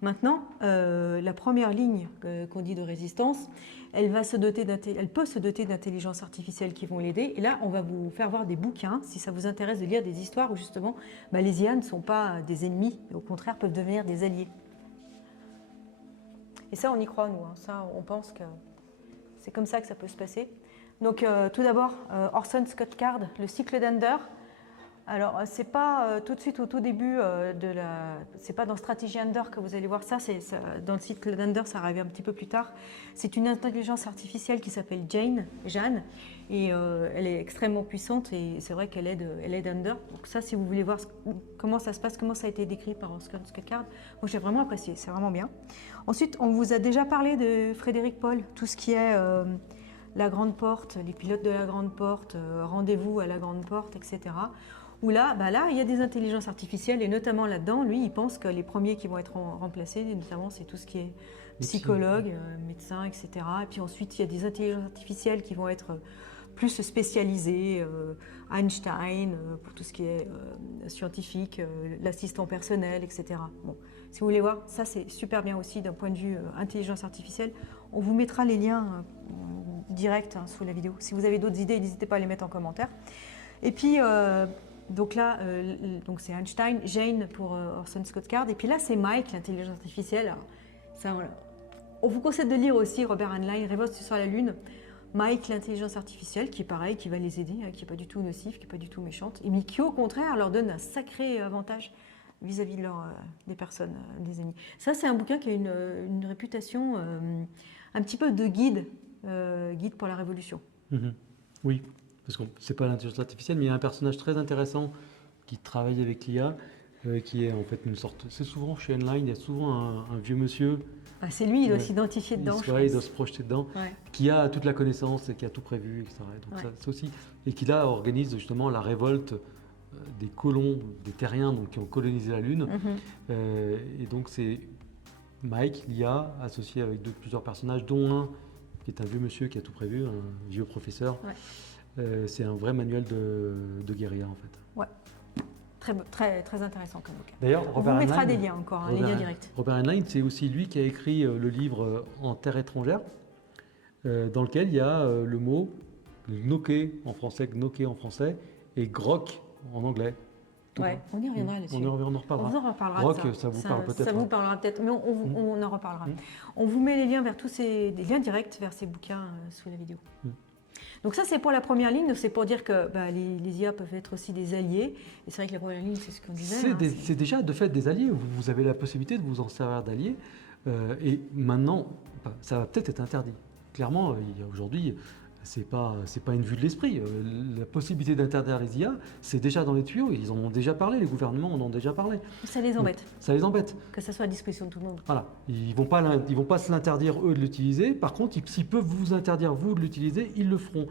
Maintenant, la première ligne qu'on dit de résistance, elle peut se doter d'intelligence artificielle qui vont l'aider. Et là, on va vous faire voir des bouquins, si ça vous intéresse de lire des histoires où justement les IA ne sont pas des ennemis, mais au contraire peuvent devenir des alliés. Et ça, on y croit, nous. Hein. Ça, on pense que c'est comme ça que ça peut se passer. Donc, tout d'abord, Orson Scott Card, le cycle d'Ender. Alors, c'est pas tout de suite au tout début c'est pas dans Stratégie Ender que vous allez voir ça. Dans le cycle d'Ender, ça arrive un petit peu plus tard. C'est une intelligence artificielle qui s'appelle Jeanne, et elle est extrêmement puissante. Et c'est vrai qu'elle aide Ender. Donc ça, si vous voulez voir comment ça se passe, comment ça a été décrit par Orson Scott Card, moi j'ai vraiment apprécié. C'est vraiment bien. Ensuite, on vous a déjà parlé de Frédéric Paul, tout ce qui est la grande porte, les pilotes de la grande porte, rendez-vous à la grande porte, etc. Où là, il y a des intelligences artificielles et notamment là-dedans, lui, il pense que les premiers qui vont être remplacés, notamment, c'est tout ce qui est psychologue, médecin, etc. Et puis ensuite, il y a des intelligences artificielles qui vont être plus spécialisées, Einstein, pour tout ce qui est scientifique, l'assistant personnel, etc. Bon, si vous voulez voir, ça c'est super bien aussi d'un point de vue intelligence artificielle. On vous mettra les liens directs sous la vidéo. Si vous avez d'autres idées, n'hésitez pas à les mettre en commentaire. Et puis, donc là, c'est Einstein, Jane pour Orson Scott Card. Et puis là, c'est Mike, l'intelligence artificielle. Alors, ça, voilà. On vous conseille de lire aussi Robert Heinlein, Révolte sur la Lune. Mike, l'intelligence artificielle, qui est pareil, qui va les aider, qui n'est pas du tout nocif, qui n'est pas du tout méchante, mais qui au contraire leur donne un sacré avantage vis-à-vis des personnes, des ennemis. Ça, c'est un bouquin qui a une réputation un petit peu de guide pour la révolution. Oui. Parce que ce n'est pas l'intelligence artificielle, mais il y a un personnage très intéressant qui travaille avec l'IA, qui est en fait une sorte... C'est souvent chez Heinlein, il y a souvent un vieux monsieur... c'est lui, il doit s'identifier dedans, il doit se projeter dedans, qui a toute la connaissance et qui a tout prévu, etc. Donc ça aussi, et qui là organise justement la révolte des colons, des terriens donc, qui ont colonisé la Lune. Et donc c'est Mike, l'IA, associé avec plusieurs personnages, dont un qui est un vieux monsieur qui a tout prévu, un vieux professeur. C'est un vrai manuel de guérilla en fait. Ouais, très, très intéressant comme bouquin. D'ailleurs, on vous mettra des liens encore, les liens directs. Robert Heinlein, c'est aussi lui qui a écrit le livre En terre étrangère, dans lequel il y a le mot gnoqué en français et grok en anglais. Ouais, on y reviendra là-dessus. On en reparlera. On en reparlera. Grok, ça vous parle peut-être. Ça vous parlera peut-être, mais on en reparlera. On vous met les liens vers des liens directs vers ces bouquins sous la vidéo. Donc ça, c'est pour la première ligne. C'est pour dire que les IA peuvent être aussi des alliés. Et c'est vrai que la première ligne, c'est ce qu'on disait. C'est déjà de fait des alliés. Vous avez la possibilité de vous en servir d'alliés. Et maintenant, ça va peut-être être interdit. Clairement, aujourd'hui, c'est pas une vue de l'esprit. La possibilité d'interdire les IA, c'est déjà dans les tuyaux. Ils en ont déjà parlé. Les gouvernements en ont déjà parlé. Ça les embête. Donc, ça les embête. Que ça soit à disposition de tout le monde. Voilà. Ils vont pas se l'interdire eux de l'utiliser. Par contre, s'ils peuvent vous interdire vous de l'utiliser, ils le feront.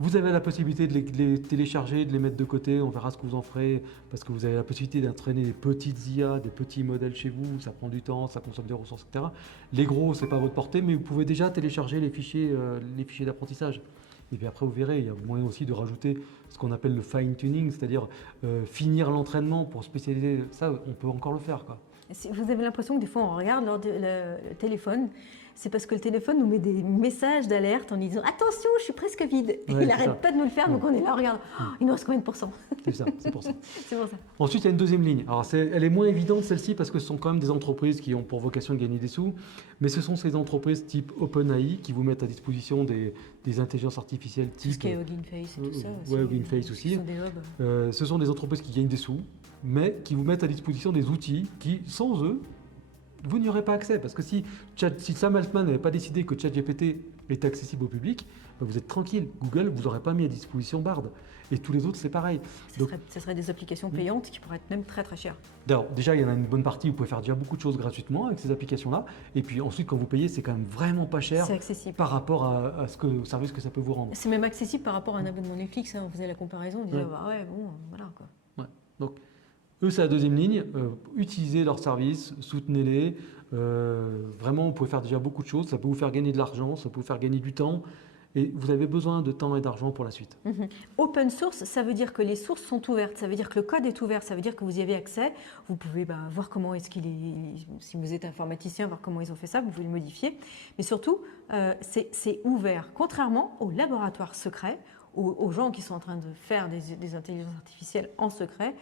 Vous avez la possibilité de les télécharger, de les mettre de côté, on verra ce que vous en ferez, parce que vous avez la possibilité d'entraîner des petites IA, des petits modèles chez vous, ça prend du temps, ça consomme des ressources, etc. Les gros, c'est pas à votre portée, mais vous pouvez déjà télécharger les fichiers d'apprentissage. Et puis après, vous verrez, il y a moyen aussi de rajouter ce qu'on appelle le fine-tuning, c'est-à-dire finir l'entraînement pour spécialiser. Ça, on peut encore le faire, quoi. Vous avez l'impression que des fois, on regarde le téléphone, c'est parce que le téléphone nous met des messages d'alerte en disant attention, je suis presque vide. Et Ouais, il c'est ça. n'arrête pas de nous le faire, donc on est là, regarde, il nous reste combien de pourcents? C'est ça, c'est pour ça. C'est pour ça. Ensuite, il y a une deuxième ligne. Alors, elle est moins évidente celle-ci parce que ce sont quand même des entreprises qui ont pour vocation de gagner des sous, mais ce sont ces entreprises type OpenAI qui vous mettent à disposition des intelligences artificielles Tout ce type. qui est Hugging Face et tout ça. Ouais, Hugging Face aussi. Ce sont des hubs. Ce sont des entreprises qui gagnent des sous, mais qui vous mettent à disposition des outils qui, sans eux, vous n'y aurez pas accès. Parce que si Sam Altman n'avait pas décidé que ChatGPT est accessible au public, ben vous êtes tranquille. Google, vous n'aurez pas mis à disposition Bard. Et tous les autres, c'est pareil. Donc, Ce serait des applications payantes qui pourraient être même très très chères. alors, déjà, il y en a une bonne partie, vous pouvez faire déjà beaucoup de choses gratuitement avec ces applications-là. Et puis ensuite, quand vous payez, c'est quand même vraiment pas cher C'est accessible. par rapport au service que ça peut vous rendre. C'est même accessible par rapport à un abonnement Netflix. On faisait la comparaison, on disait Ouais. bah ouais, bon, voilà quoi. Ouais. Donc, eux, c'est la deuxième ligne. Utilisez leurs services, soutenez-les. Vraiment, vous pouvez faire déjà beaucoup de choses. Ça peut vous faire gagner de l'argent, ça peut vous faire gagner du temps. Et vous avez besoin de temps et d'argent pour la suite. Open source, ça veut dire que les sources sont ouvertes, ça veut dire que le code est ouvert, ça veut dire que vous y avez accès. Vous pouvez voir comment est-ce qu'il est, si vous êtes informaticien, voir comment ils ont fait ça, vous pouvez le modifier. Mais surtout, c'est ouvert, contrairement aux laboratoires secrets, aux gens qui sont en train de faire des intelligences artificielles en secret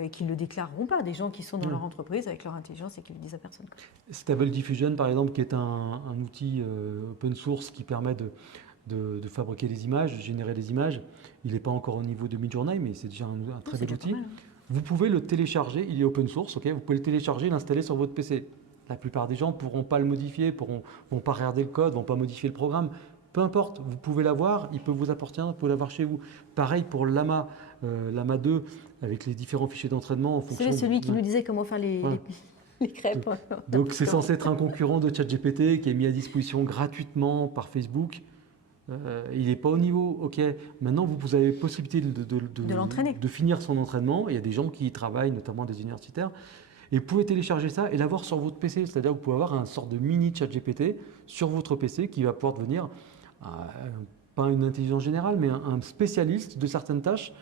et qui ne le déclareront pas, des gens qui sont dans leur entreprise avec leur intelligence et qui ne le disent à personne. Stable Diffusion, par exemple, qui est un outil open source qui permet de fabriquer des images, générer des images. Il n'est pas encore au niveau de Midjourney, mais c'est déjà un très bel outil. Vous pouvez le télécharger, il est open source, ok, vous pouvez le télécharger et l'installer sur votre PC. La plupart des gens ne pourront pas le modifier, ne vont pas regarder le code, ne vont pas modifier le programme. Peu importe, vous pouvez l'avoir, il peut vous appartenir, vous pouvez l'avoir chez vous. Pareil pour Llama, Llama 2, avec les différents fichiers d'entraînement en fonction... C'est celui qui nous disait comment faire les crêpes. Donc c'est censé être un concurrent de ChatGPT qui est mis à disposition gratuitement par Facebook. Il n'est pas au niveau, ok. Maintenant, vous avez possibilité De l'entraîner. de finir son entraînement. Il y a des gens qui y travaillent, notamment des universitaires. Et vous pouvez télécharger ça et l'avoir sur votre PC. C'est-à-dire que vous pouvez avoir un sort de mini ChatGPT sur votre PC qui va pouvoir devenir, pas une intelligence générale, mais un spécialiste de certaines tâches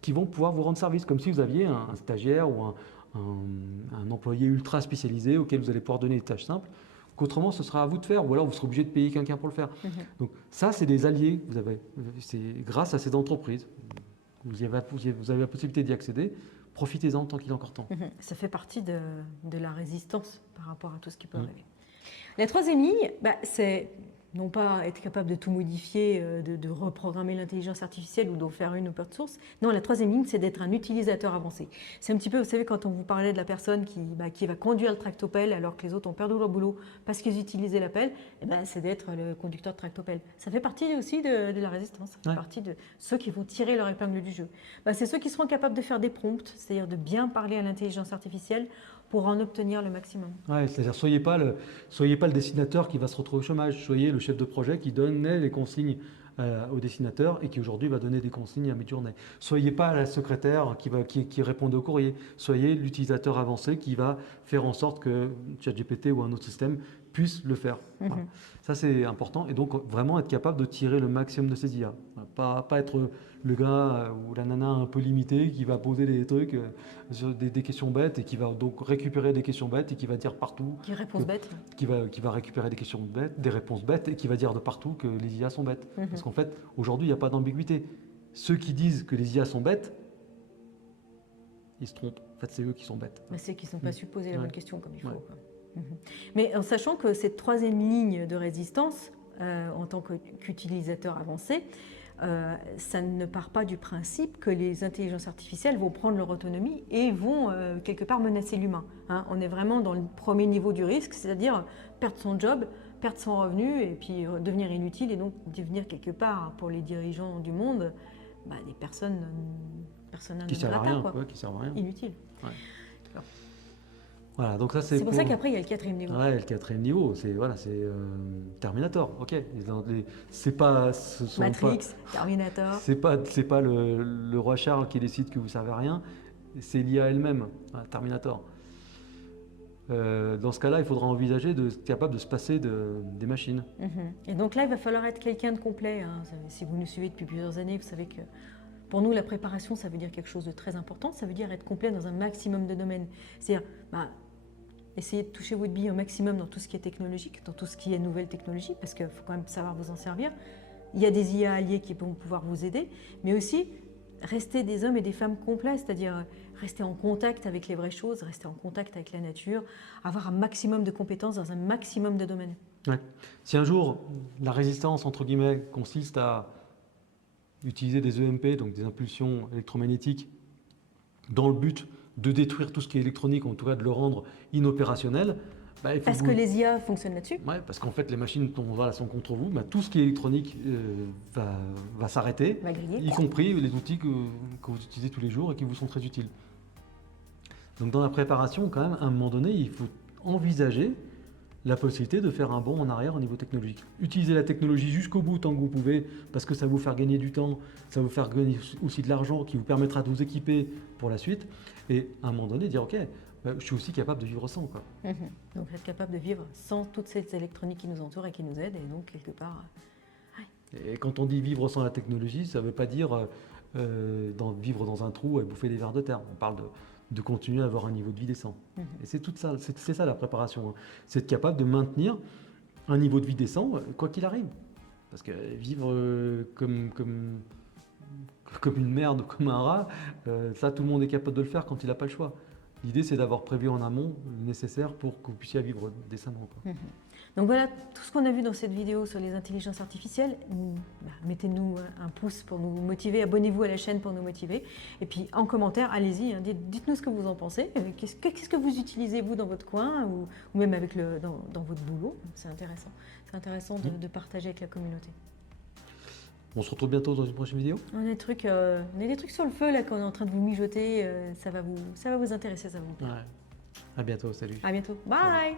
qui vont pouvoir vous rendre service. Comme si vous aviez un stagiaire ou un employé ultra spécialisé auquel vous allez pouvoir donner des tâches simples. Qu'autrement, ce sera à vous de faire, ou alors vous serez obligé de payer quelqu'un pour le faire. Donc ça, c'est des alliés. C'est grâce à ces entreprises. Vous avez la possibilité d'y accéder. Profitez-en tant qu'il est encore temps. Ça fait partie de la résistance par rapport à tout ce qui peut arriver. La troisième ligne, c'est non pas être capable de tout modifier, de reprogrammer l'intelligence artificielle ou d'en faire une open source. Non, la troisième ligne, c'est d'être un utilisateur avancé. C'est un petit peu, vous savez, quand on vous parlait de la personne qui va conduire le tractopelle alors que les autres ont perdu leur boulot parce qu'ils utilisaient l'appel, c'est d'être le conducteur de tractopelle. Ça fait partie aussi de la résistance, ça fait partie de ceux qui vont tirer leur épingle du jeu. C'est ceux qui seront capables de faire des prompts, c'est-à-dire de bien parler à l'intelligence artificielle pour en obtenir le maximum. Ouais, c'est-à-dire, soyez pas le dessinateur qui va se retrouver au chômage, soyez le chef de projet qui donnait les consignes au dessinateur et qui aujourd'hui va donner des consignes à Midjourney. Soyez pas la secrétaire qui répond au courrier, soyez l'utilisateur avancé qui va faire en sorte que ChatGPT ou un autre système puisse le faire. Voilà. Ça, c'est important. Et donc, vraiment être capable de tirer le maximum de ces IA. Pas être le gars ou la nana un peu limité qui va poser des trucs, des questions bêtes et qui va donc récupérer des questions bêtes et qui va dire partout. Qui réponse bête. Qui va récupérer des questions bêtes, des réponses bêtes et qui va dire de partout que les IA sont bêtes. Parce qu'en fait, aujourd'hui, il n'y a pas d'ambiguïté. Ceux qui disent que les IA sont bêtes, ils se trompent. En fait, c'est eux qui sont bêtes. Mais c'est qu'ils ne sont pas su poser la bonne question comme il faut. Quoi. Mais en sachant que cette troisième ligne de résistance, en tant qu'utilisateur avancé, ça ne part pas du principe que les intelligences artificielles vont prendre leur autonomie et vont quelque part menacer l'humain. On est vraiment dans le premier niveau du risque, c'est-à-dire perdre son job, perdre son revenu et puis devenir inutile et donc devenir quelque part pour les dirigeants du monde des personnes qui servent à rien, inutiles. Ouais. Voilà, donc ça c'est pour ça qu'après il y a le quatrième niveau. Ouais, le quatrième niveau, c'est Terminator. Ok, Matrix, Terminator. C'est pas le roi Charles qui décide que vous servez à rien, c'est l'IA elle-même, Terminator. Dans ce cas-là, il faudra envisager d'être capable de se passer des machines. Et donc là, il va falloir être quelqu'un de complet. Si vous nous suivez depuis plusieurs années, vous savez que pour nous, la préparation, ça veut dire quelque chose de très important. Ça veut dire être complet dans un maximum de domaines. C'est-à-dire, essayez de toucher votre bille au maximum dans tout ce qui est technologique, dans tout ce qui est nouvelle technologie, parce qu'il faut quand même savoir vous en servir. Il y a des IA alliés qui vont pouvoir vous aider, mais aussi rester des hommes et des femmes complets, c'est-à-dire rester en contact avec les vraies choses, rester en contact avec la nature, avoir un maximum de compétences dans un maximum de domaines. Ouais. Si un jour la résistance entre guillemets consiste à utiliser des EMP, donc des impulsions électromagnétiques, dans le but de détruire tout ce qui est électronique, en tout cas de le rendre inopérationnel, il faut Parce que les IA fonctionnent là-dessus. Ouais, parce qu'en fait les machines sont contre vous, tout ce qui est électronique va s'arrêter, Va griller. y compris les outils que vous utilisez tous les jours et qui vous sont très utiles. Donc dans la préparation, quand même, à un moment donné, il faut envisager la possibilité de faire un bond en arrière au niveau technologique. Utilisez la technologie jusqu'au bout tant que vous pouvez, parce que ça va vous faire gagner du temps, ça va vous faire gagner aussi de l'argent qui vous permettra de vous équiper pour la suite. Et à un moment donné, dire ok, je suis aussi capable de vivre sans, quoi. Donc être capable de vivre sans toutes ces électroniques qui nous entourent et qui nous aident, et donc quelque part... Et quand on dit vivre sans la technologie, ça ne veut pas dire vivre dans un trou et bouffer des vers de terre. On parle de continuer à avoir un niveau de vie décent. Et c'est tout ça, c'est ça la préparation. Hein. C'est être capable de maintenir un niveau de vie décent, quoi qu'il arrive. Parce que vivre comme une merde ou comme un rat, ça tout le monde est capable de le faire quand il n'a pas le choix. L'idée c'est d'avoir prévu en amont le nécessaire pour que vous puissiez vivre décemment, quoi. Donc voilà tout ce qu'on a vu dans cette vidéo sur les intelligences artificielles. Mettez-nous un pouce pour nous motiver, abonnez-vous à la chaîne pour nous motiver. Et puis en commentaire, allez-y, hein, dites-nous ce que vous en pensez. Qu'est-ce que vous utilisez vous dans votre coin ou même avec dans votre boulot. C'est intéressant. C'est intéressant de partager avec la communauté. On se retrouve bientôt dans une prochaine vidéo. On a des trucs sur le feu là qu'on est en train de vous mijoter. Ça va vous intéresser, ça va vous plaire. Ouais. À bientôt, salut. À bientôt. Bye.